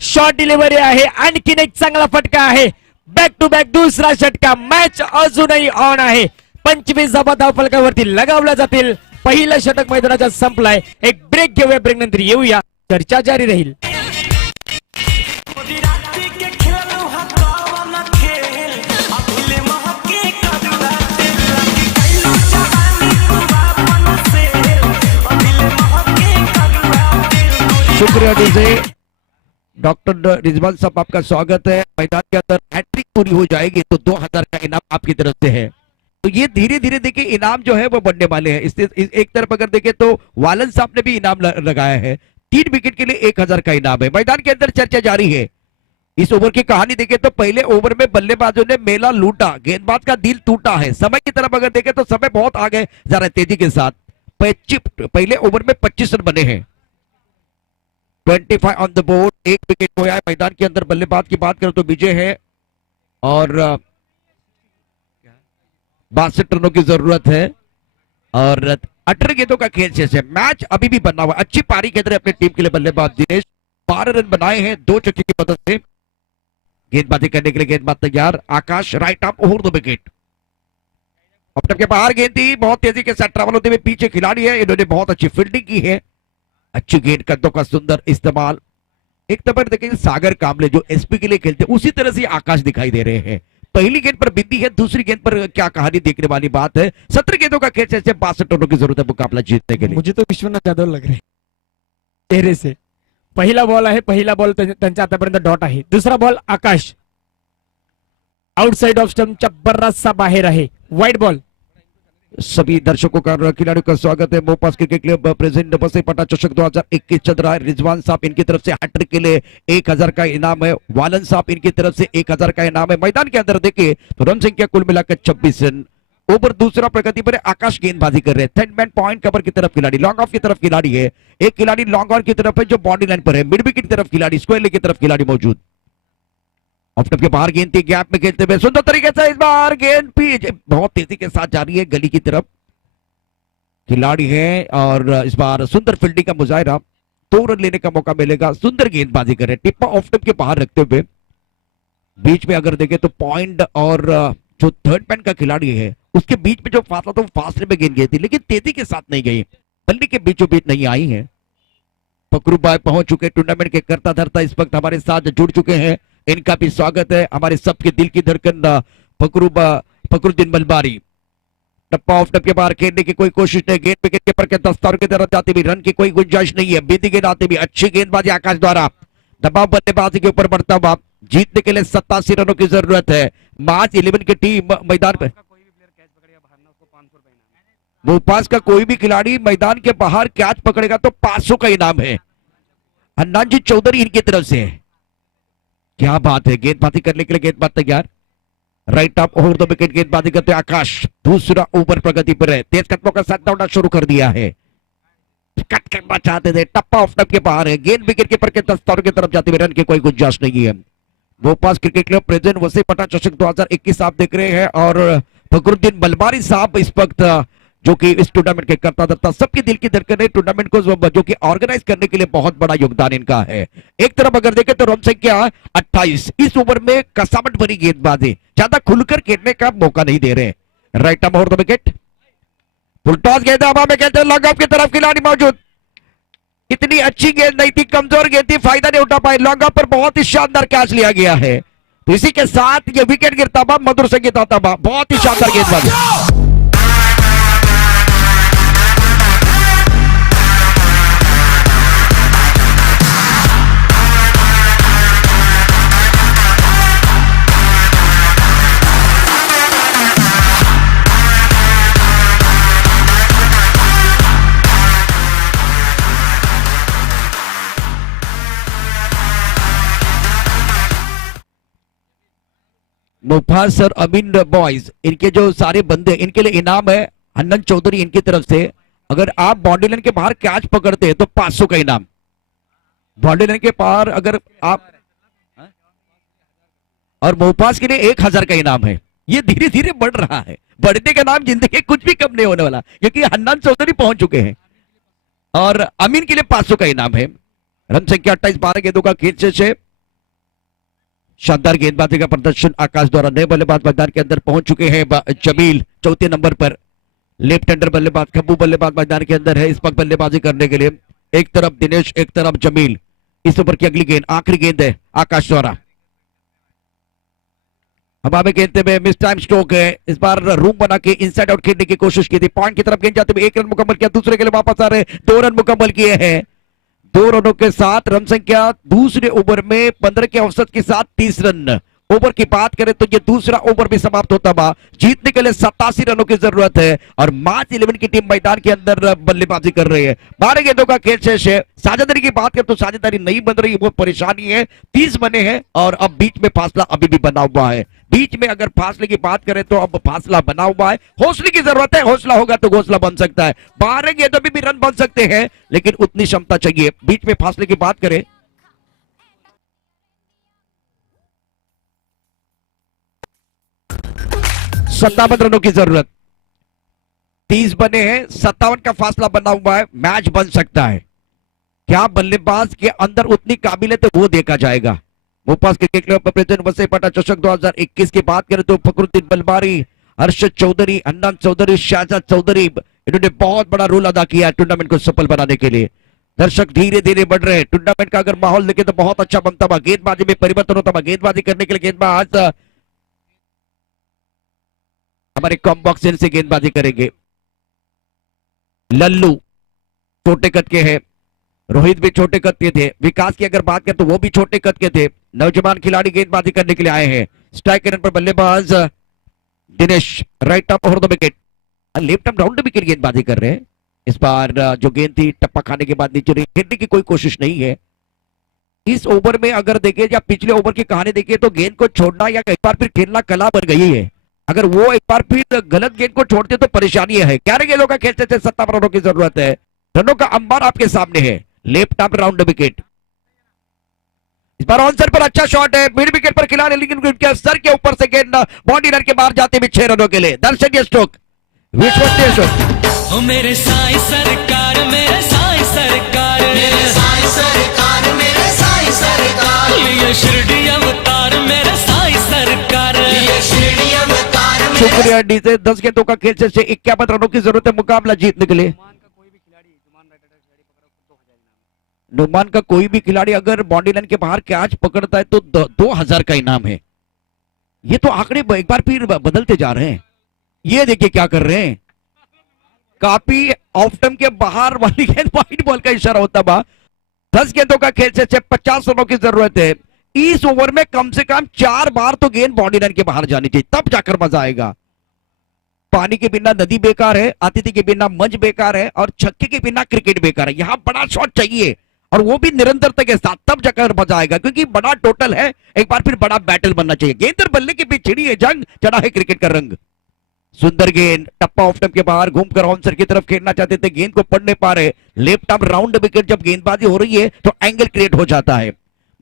Short delivery आहे. आणखीन एक चांगला फटका आहे. बॅक टू बॅक दुसरा षटका. मॅच अजूनही ऑन आहे. 25 धावा धावफलकावरती लगावल्या जातील. पहिलं षटक मैदानाच्या संपलाय. एक ब्रेक घेऊया, ब्रेक नंतर येऊया. चर्चा जारी राहील. शुक्रिया डीजे. डॉक्टर रिजवान साहब आपका स्वागत है. मैदान के अंदर हैट्रिक पूरी हो जाएगी तो 2000 का इनाम आपकी तरफ से है. तो ये धीरे धीरे देखिए इनाम जो है वो बढ़ने वाले हैं. एक तरफ अगर देखें तो वालन साहब ने भी इनाम लगाया है. 3 विकेट के लिए 1000 का इनाम है. मैदान के अंदर चर्चा जारी है. इस ओवर की कहानी देखें तो पहले ओवर में बल्लेबाजों ने मेला लूटा, गेंदबाज का दिल टूटा है. समय की तरफ अगर देखें तो समय बहुत आगे जा रहा है तेजी के साथ. पहले ओवर में 25 रन बने हैं. 25 ऑन द बोर्ड. 1 विकेट खोया है. मैदान के अंदर बल्लेबाज की बात करें तो विजय है और 62 रनों की जरूरत है और 18 गेंदों का खेल शेष है. मैच अभी भी बना हुआ. अच्छी पारी खेल रहे अपनी टीम के लिए बल्लेबाज दिनेश. 12 रन बनाए हैं 2 छक्के की मदद से. गेंदबाजी करने के लिए गेंदबाज तैयार. Akash right arm over the wicket. अपने के बाहर गेंद थी. बहुत तेजी के साथ ट्रैवल होते हुए पीछे खिलाड़ी है. इन्होंने बहुत अच्छी फील्डिंग की है. अच्छी गेंद कद्दों का सुंदर इस्तेमाल. एक तरफ देखेंगे सागर कामले जो एसपी के लिए खेलते हैं, उसी तरह से आकाश दिखाई दे रहे हैं. पहली गेंद पर बिंदी है, दूसरी गेंद पर क्या कहानी देखने वाली बात है. 17 गेंदों का खेल से 62 रनों की जरूरत है मुकाबला जीतने के लिए. मुझे तो विश्वनाथ जाधव लग रहे चेहरे से. पहिला बॉल आहे. पहिला बॉल त्यांच्या आतापर्यंत डॉट आहे. दुसरा बॉल आकाश आउटसाइड ऑफ स्टंपच्या बराचसा बाहेर आहे. Wide ball. सभी दर्शकों का खिलाड़ियों का स्वागत है. मोपास क्रिकेट क्लब प्रेजेंट वसईपाटा चषक 2021 चल रहा है. रिजवान साहब इनकी तरफ से हैट्रिक के लिए 1000 का इनाम है. वालन साहब इनकी तरफ से 1000 का इनाम है. मैदान के अंदर देखिए तो रन संख्या कुल मिलाकर 26 रन. ओवर दूसरा प्रगति पर आकाश गेंदबाजी कर रहे हैं. थर्ड मैन पॉइंट कवर की तरफ खिलाड़ी, लॉन्ग ऑफ की तरफ खिलाड़ी है. एक खिलाड़ी लॉन्ग ऑन की तरफ है जो बाउंड्री लाइन पर है. मिड विकेट की तरफ खिलाड़ी, स्क्वायर लेग की तरफ खिलाड़ी मौजूद. ऑफ टॉप के बाहर गेंद थी. गैप में खेलते हुए सुंदर तरीके से इस बार गेंद भी बहुत तेजी के साथ जा रही है गली की तरफ. खिलाड़ी है और इस बार सुंदर फील्डिंग का मुजाहिरा. 2 रन लेने का मौका मिलेगा. सुंदर गेंदबाजी कर रहे हैं. टिप्पा ऑफ टॉप के बाहर रखते हुए बीच में अगर देखें तो पॉइंट और जो थर्ड मैन का खिलाड़ी है उसके बीच में जो फासला था वो फासले में गेंद गई थी, लेकिन तेजी के साथ नहीं गई. बल्ली के बीचों बीच नहीं आई है. फकरू भाई पहुंच चुके टूर्नामेंट के करता धरता इस वक्त हमारे साथ जुड़ चुके हैं. इनका भी स्वागत है. हमारे सबके दिल की धड़कन फकरुद्दीन मलबारी. टप्पा ऑफ टप के बाहर खेलने की कोई कोशिश नहीं. गेंद विकेट के पर के दस्तार की तरफ जाती भी रन की कोई गुंजाइश नहीं है. बीती गेंद आती भी अच्छी गेंदबाजी आकाश द्वारा. दबाव बल्लेबाजी के ऊपर बढ़ता हुआ जीतने के लिए 87 रनों की जरूरत है. मार्च 11 की टीम मैदान पर. वो पास का कोई भी खिलाड़ी मैदान के बाहर कैच पकड़ेगा तो 500 का इनाम है. अन्ना जी चौधरी इनकी तरफ से. क्या बात है. गेंदबाजी करने के लिए गेंदबाज तैयार. Right of over the wicket गेंदबाजी करते आकाश. दूसरा ओवर प्रगति पर है. तेज कदमों का साथ दौड़ना शुरू कर दिया है. कट करना चाहते थे. टप्पा ऑफ टप के बाहर है. गेंद विकेट के पर के दस्तारों की तरफ जाते हुए रन की कोई गुंजाइश नहीं है. भोपाल क्रिकेट क्लब प्रेजेंट वसईपाटा चषक 2021 आप देख रहे हैं और फकरुद्दीन मलबारी साहब इस वक्त जो कि इस टूर्नामेंट के करता धरता सबके दिल की धड़कन है. टूर्नामेंट को जो कि ऑर्गेनाइज करने के लिए बहुत बड़ा योगदान इनका है. एक तरफ अगर देखें तो रन संख्या 28. इस ओवर में कसावट भरी गेंदबाजी, ज्यादा खुलकर खेलने का मौका नहीं दे रहे. Right arm over the wicket. Full toss गेंद हवा में खेलते लॉन्ग ऑफ की तरफ खिलाड़ी मौजूद. इतनी अच्छी गेंद नहीं थी, कमजोर गेंद थी, फायदा नहीं उठा पाए. लॉन्ग ऑफ पर बहुत ही शानदार कैच लिया गया है. तो इसी के साथ ये विकेट गिरता हुआ मधुर संगीत आता हुआ. बहुत ही शानदार गेंदबाजी. मुफास और अमीन बॉयज, इनके जो सारे बंदे, इनके लिए इनाम है हन्नन चौधरी इनकी तरफ से। अगर आप बाउंड्री लाइन के बाहर कैच पकड़ते हैं तो 500 का इनाम। बाउंड्री लाइन के पार अगर आप, और मोपास के लिए 1000 का इनाम है। ये धीरे धीरे बढ़ रहा है, बढ़ने का नाम जिंदगी कुछ भी कम नहीं होने वाला, क्योंकि हन्नान चौधरी पहुंच चुके हैं। और अमीन के लिए 500 का इनाम है। रन संख्या 28, 12 गेंदों का खेल से शानदार गेंदबाजी का प्रदर्शन आकाश द्वारा। नए बल्लेबाज मैदान के अंदर पहुंच चुके हैं। जमील चौथे नंबर पर, लेफ्ट हैंडर बल्लेबाज खब्बू बल्लेबाज मैदान के अंदर है इस वक्त बल्लेबाजी करने के लिए। एक तरफ दिनेश, एक तरफ जमील। इस ओवर की अगली गेंद, आखिरी गेंद है आकाश द्वारा। हवा में खेलते हुए मिस टाइम स्ट्रोक है। इस बार रूम बना के इनसाइड आउट खेलने की कोशिश की थी, पॉइंट की तरफ गेंद जाते हुए 1 रन मुकम्मल किया, दूसरे के लिए वापस आ रहे, 2 रन मुकम्मल किए हैं। 2 रनों के साथ रन संख्या दूसरे ओवर में 15 के औसत के साथ 30 रन। ओवर की बात करें तो ये दूसरा ओवर भी समाप्त होता हुआ। जीतने के लिए 87 रनों की जरूरत है और मार्च 11 की टीम मैदान के अंदर बल्लेबाजी कर रही है। 12 गेंदों का खेल शेष है। साझेदारी की बात करें तो साझेदारी नहीं बन रही, वो परेशानी है। 30 बने हैं और अब बीच में फासला अभी भी बना हुआ है। बीच में अगर फासले की बात करें तो अब फासला बना हुआ है। हौसले की जरूरत है, हौसला होगा तो घोसला बन सकता है। 12 गेंदों में भी रन बन सकते हैं, लेकिन उतनी क्षमता चाहिए। बीच में फासले की बात करें 57 रनों की जरूरत। 30 बने हैं, 57 का फासला बना हुआ है। मैच बन सकता है। क्या बल्लेबाज के अंदर उतनी काबिलियत है वो देखा जाएगा। Bhopal cricket club president Vasai पाटा चषक 2021 की बात करें तो फखरुद्दीन बलबारी, हर्षद चौधरी, हन्नान चौधरी, शाहजाद चौधरी, इन्होंने बहुत बड़ा रोल अदा किया है टूर्नामेंट को सफल बनाने के लिए। दर्शक धीरे धीरे बढ़ रहे हैं। टूर्नामेंट का अगर माहौल देखे तो बहुत अच्छा बनता हुआ। गेंदबाजी में परिवर्तन होता हुआ। गेंदबाजी करने के लिए गेंदबाज हमारे कॉम बॉक्स से गेंदबाजी करेंगे। लल्लू छोटे कद के हैं, रोहित भी छोटे कद के थे। विकास की अगर बात करें तो वो भी छोटे कद के थे। नौजवान खिलाड़ी गेंदबाजी करने के लिए आए हैं। स्ट्राइक करने पर बल्लेबाज Dinesh, right up over the wicket, left up round wicket गेंदबाजी कर रहे हैं। इस बार जो गेंद थी टप्पा खाने के बाद नीचे खेलने की कोई कोशिश नहीं है। इस ओवर में अगर देखें या पिछले ओवर की कहानी देखिए तो गेंद को छोड़ना या एक बार फिर खेलना कला बन गई है। अगर वो एक बार फिर गलत गेंद को छोड़ते तो परेशानी है। 11 गेंदों का खेलते थे, 57 रनों की जरूरत है। रनों का अंबार आपके सामने है। Left up round wicket. इस बार ऑन सर पर अच्छा शॉट है, मिड विकेट पर खिलाड़ी, लेकिन उनके सर के ऊपर से गेंद बॉडी लाइन के बाहर जाते हुए 6 रनों के लिए। दर्शनीय स्ट्रोक, विश्वसनीय स्ट्रोक। ओ मेरे साईं सरकार, मेरे साईं सरकार, मेरे साईं सरकार, मेरे साईं सरकार, ये शिरडी अवतार, मेरे साईं सरकार, ये शिरडी अवतार। शुक्रिया डीजे। 10 गेंदों का खेल से 51 रनों की जरूरत है मुकाबला जीतने के लिए। नुमान का कोई भी खिलाड़ी अगर बाउंड्री लाइन के बाहर कैच पकड़ता है तो 2000 का इनाम है। ये तो आंकड़े एक बार फिर बदलते जा रहे हैं। ये देखिए क्या कर रहे हैं, काफी ऑफ टर्म के बाहर वाली गेंद वाइड बॉल का इशारा होता हुआ। 10 गेंदों का खेल से 50 रनों की जरूरत है। इस ओवर में कम से कम 4 बार तो गेंद बाउंड्री लाइन के बाहर जानी चाहिए, तब जाकर मजा आएगा। पानी के बिना नदी बेकार है, अतिथि के बिना मंच बेकार है और छक्के के बिना क्रिकेट बेकार है। यहां बड़ा शॉट चाहिए और वो भी निरंतरता के साथ, तब जाकर मजा आएगा, क्योंकि बड़ा टोटल है। एक बार फिर बड़ा बैटल बनना चाहिए। गेंद और बल्ले के बीच छिड़ी है जंग, चढ़ा है क्रिकेट का रंग। सुंदर गेंद, टप्पा ऑफ टर्म के बाहर घूमकर ऑनसर की तरफ खेलना चाहते थे, गेंद को पढ़ने पा रहे। लेफ्ट आर्म राउंड विकेट, जब गेंदबाजी हो रही है तो एंगल क्रिएट हो जाता है।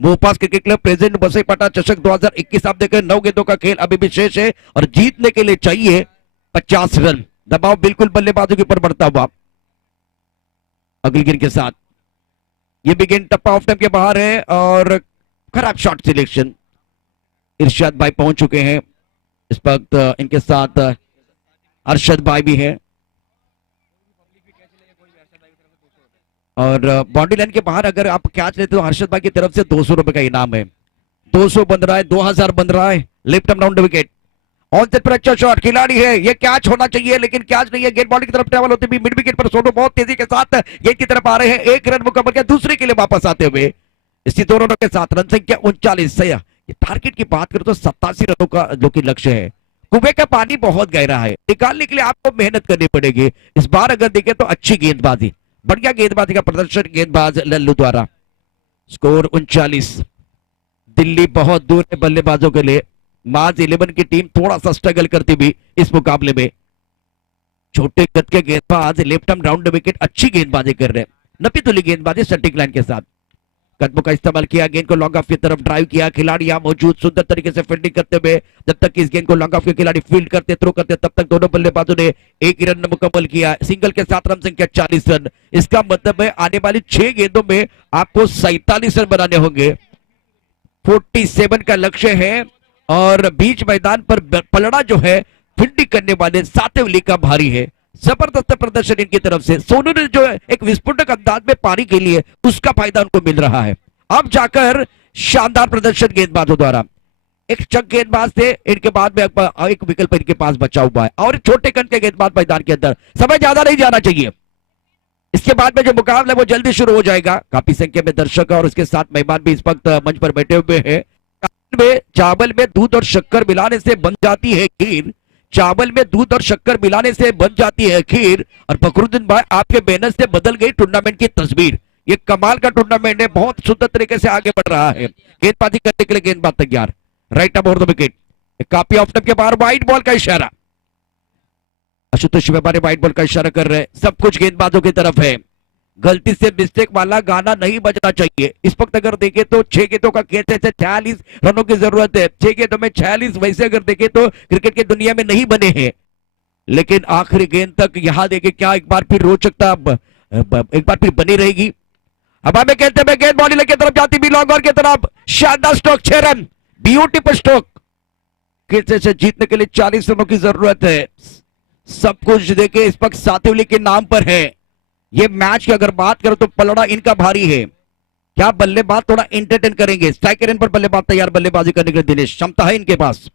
Bhopal cricket club present Vasai पाटा चषक 2021 आप देखें 9 गेंदों का खेल अभी भी शेष है और जीतने के लिए चाहिए 50 रन। दबाव बिल्कुल बल्लेबाजों के ऊपर बढ़ता हुआ। अगली गेंद के साथ ये भी गेंद टप्पा ऑफ टाइम के बाहर है और खराब शॉट सिलेक्शन। इरशाद भाई पहुंच चुके हैं इस वक्त, इनके साथ अरशद भाई भी है और बाउंड्री लाइन के बाहर अगर आप कैच लेते तो हर्षद भाई की तरफ से 200 रुपए का इनाम है। 200 बन रहा है, 2000 बन रहा है। Left arm round wicket, on set पर अच्छा शॉट, खिलाड़ी है, ये कैच होना चाहिए लेकिन कैच नहीं है। गेंद बॉडी की तरफ ट्रेवल होते भी मिड विकेट पर सोनू बहुत तेजी के साथ गेंद की तरफ आ रहे हैं। 1 रन मुकम्मल किया, दूसरे के लिए वापस आते हुए इसी 2 रनों के साथ रन संख्या 39 से। ये टारगेट की बात करें तो 87 रनों का जो कि लक्ष्य है। कुएं का पानी बहुत गहरा है, निकालने के लिए आपको मेहनत करनी पड़ेगी। इस बार अगर देखें तो अच्छी गेंदबाजी, बढ़िया गेंदबाजी का प्रदर्शन गेंदबाज लल्लू द्वारा। स्कोर 39। दिल्ली बहुत दूर है बल्लेबाजों के लिए। माज 11 की टीम थोड़ा सा स्ट्रगल करती भी इस मुकाबले में। छोटे कद के गेंदबाज लेफ्ट आर्म राउंड विकेट अच्छी गेंदबाजी कर रहे हैं, नपी तुली गेंदबाजी सेटिंग लाइन के साथ। कदमों का इस्तेमाल किया, गेंद को लॉन्ग ऑफ की तरफ ड्राइव किया, खिलाड़ी यहाँ मौजूद सुंदर तरीके से फील्डिंग करते हुए। जब तक इस गेंद को लॉन्ग ऑफ के खिलाड़ी फील्ड करते थ्रो करते तब तक दोनों बल्लेबाजों ने एक ही रन मुकम्मल किया। सिंगल के साथ रन संख्या 40 रन। इसका मतलब है आने वाली 6 गेंदों में आपको 47 रन बनाने होंगे। 47 का लक्ष्य है और बीच मैदान पर पलड़ा जो है फील्डिंग करने वाले सातेवली का भारी है। जबरदस्त प्रदर्शन इनकी तरफ से। सोनू ने जो एक विस्फोटक अंदाज में पारी के लिए उसका फायदा उनको मिल रहा है। अब जाकर शानदार प्रदर्शन गेंदबाजों द्वारा। एक चक गेंदबाज थे, इनके बाद में एक विकल्प इनके पास बचा हुआ है और छोटे कद के गेंदबाज मैदान के अंदर। समय ज्यादा नहीं जाना चाहिए, इसके बाद में जो मुकाबला है वो जल्दी शुरू हो जाएगा। काफी संख्या में दर्शक और उसके साथ मेहमान भी इस वक्त मंच पर बैठे हुए हैं। चावल में दूध और शक्कर मिलाने से बन जाती है खीर, चावल में दूध और शक्कर मिलाने से बन जाती है खीर। और फखरुद्दीन भाई आपके मेहनत से बदल गई टूर्नामेंट की तस्वीर। ये कमाल का टूर्नामेंट है, बहुत सुंदर तरीके से आगे बढ़ रहा है। गेंदबाजी करने के लिए गेंदबाज तैयार, right up over the wicket. काफी ऑफ के बाहर वाइड बॉल का इशारा। आशुतोष व्यापारी वाइड बॉल का इशारा कर रहे हैं। सब कुछ गेंदबाजों की तरफ है। गलती से मिस्टेक वाला गाना नहीं बजना चाहिए। इस वक्त अगर देखें तो 6 गेंदों का खेल से 46 रनों की जरूरत है। 6 गेंदों में 46 वैसे अगर देखें तो क्रिकेट की दुनिया में नहीं बने हैं, लेकिन आखिरी गेंद तक यहां देखें क्या एक बार फिर रोचकता एक बार फिर बनी रहेगी। अब हमें कहते हैं गेंद बॉडी की तरफ जाती भी लॉन्ग ऑन की तरफ। शानदार स्ट्रोक, 6 रन, ब्यूटीफुल स्ट्रोक। खेल से जीतने के लिए 40 रनों की जरूरत है। सब कुछ देखे इस वक्त सातिवली के नाम पर है। ये मैच की अगर बात करो तो पलड़ा इनका भारी है। क्या बल्लेबाज थोड़ा एंटरटेन करेंगे। स्ट्राइकर इन पर बल्लेबाज तैयार बल्लेबाजी करने के लिए दिनेश, क्षमता है इनके पास।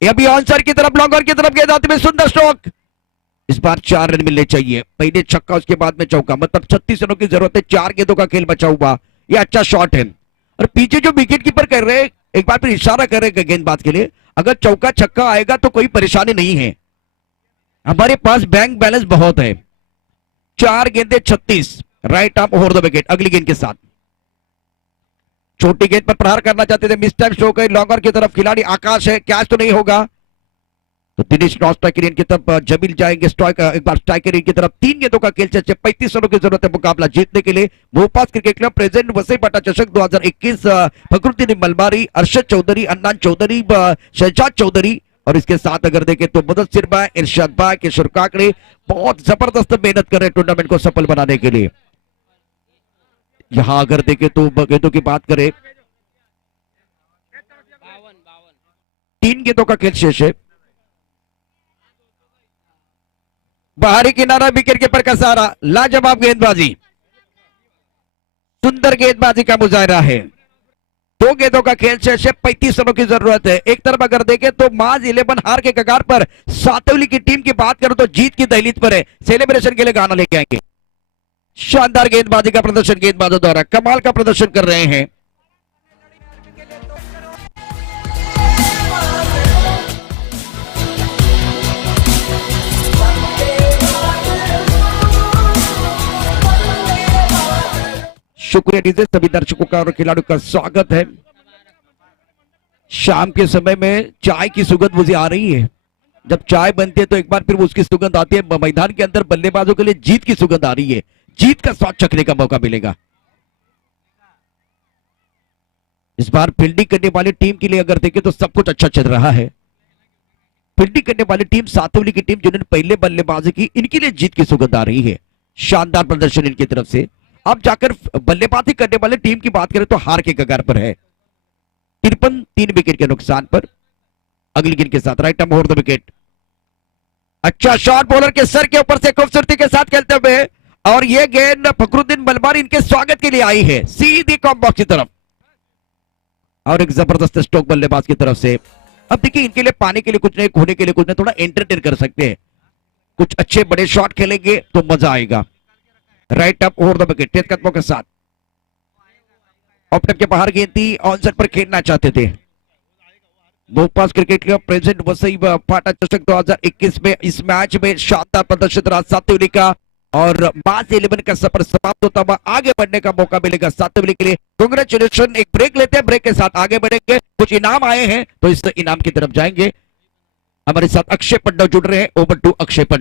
ये अभी ऑनसर की तरफ लॉन्ग ऑन की तरफ गेंद आती है, सुंदर स्ट्रोक। इस बार 4 रन मिलने चाहिए। पहले छक्का उसके बाद में चौका, मतलब 36 रनों की जरूरत है। 4 गेंदों का खेल बचा हुआ, ये अच्छा शॉट है। और पीछे जो विकेट कीपर कर रहे हैं एक बार फिर इशारा कर रहे हैं गेंदबाज के लिए, अगर चौका छक्का आएगा तो कोई परेशानी नहीं है, हमारे पास बैंक बैलेंस बहुत है। 4 गेंदे 36, right arm over the wicket. अगली गेंद के साथ छोटी गेंद पर प्रहार करना चाहते थे, मिस टाइम शो गए। लॉन्गर की तरफ खिलाड़ी आकाश है, कैच तो नहीं होगा। तो दिनेश नॉन स्ट्राइकर की तरफ जमील जाएंगे, स्ट्राइकर एक बार स्ट्राइकर की तरफ। 3 गेंदों का खेल से 35 रनों की जरूरत है मुकाबला जीतने के लिए। Bhopal cricket club present Vasai पाटा चषक 2021। फखरुद्दीन मलबारी, अरशद चौधरी, अन्नान चौधरी, शहजाद चौधरी और इसके साथ अगर देखें तो मुदस्सिर भाई, इरशाद भाई, किशोर काकड़े बहुत जबरदस्त मेहनत कर रहे हैं टूर्नामेंट को सफल बनाने के लिए। यहां अगर देखें तो गेंदों की बात करें, 3 गेंदों का खेल शेष है। बाहरी किनारा, विकेट कीपर का सहारा, लाजवाब गेंदबाजी, सुंदर गेंदबाजी का मुजाहरा है। 2 गेंदों का खेल शेष है, 35 रनों की जरूरत है। एक तरफ अगर देखें तो माज 11 हार के कगार पर, सातवली की टीम की बात करो तो जीत की दहलीज पर है। सेलिब्रेशन के लिए गाना लेके आएंगे। शानदार गेंदबाजी का प्रदर्शन गेंदबाजों द्वारा, कमाल का प्रदर्शन कर रहे हैं। शुक्रिया डीजे, सभी दर्शकों का और खिलाड़ियों का स्वागत है। शाम के समय में चाय की सुगंध मुझे आ रही है। जब चाय बनती है तो एक बार फिर उसकी सुगंध आती है। मैदान के अंदर बल्लेबाजों के लिए जीत की सुगंध आ रही है, जीत का स्वाद चखने का मौका मिलेगा। इस बार फील्डिंग करने वाली टीम के लिए अगर देखें तो सब कुछ अच्छा चल रहा है। फील्डिंग करने वाली टीम सातवली की टीम जिन्होंने पहले बल्लेबाजी की, इनके लिए जीत की सुगंध आ रही है। शानदार प्रदर्शन इनकी तरफ से। अब जाकर बल्लेबाजी करने वाले टीम की बात करें तो हार के कगार पर है, 3 विकेट के नुकसान पर। अगली गेंद के साथ right arm over the wicket. अच्छा शॉट, बॉलर के सर के ऊपर से खूबसूरती के साथ खेलते हुए, और यह गेंद फखरुद्दीन मलबारी इनके स्वागत के लिए आई है सीधी कॉम बॉक्स की तरफ। और एक जबरदस्त स्ट्रोक बल्लेबाज की तरफ से। अब देखिए इनके लिए पाने के लिए कुछ नहीं, खोने के लिए कुछ नहीं, थोड़ा एंटरटेन कर सकते हैं। कुछ अच्छे बड़े शॉट खेलेंगे तो मजा आएगा। Right up over the wicket, तेज कदमों के साथ। ऑप्टन के बाहर गेंद थी, ऑनसेट पर खेलना चाहते थे। Bhopal cricket club present Vasai पाटा चषक 2021 में इस मैच में शानदार प्रदर्शन रहा सातवली का, और मास 11 का सफर समाप्त होता हुआ आगे बढ़ने का मौका मिलेगा 7 के लिए। कांग्रेचुलेशन। एक ब्रेक लेते हैं, ब्रेक के साथ आगे बढ़ेंगे। कुछ इनाम आए हैं तो इस इनाम की तरफ जाएंगे। हमारे साथ अक्षय पंडा जुड़ रहे हैं। Over to Akshay Panda.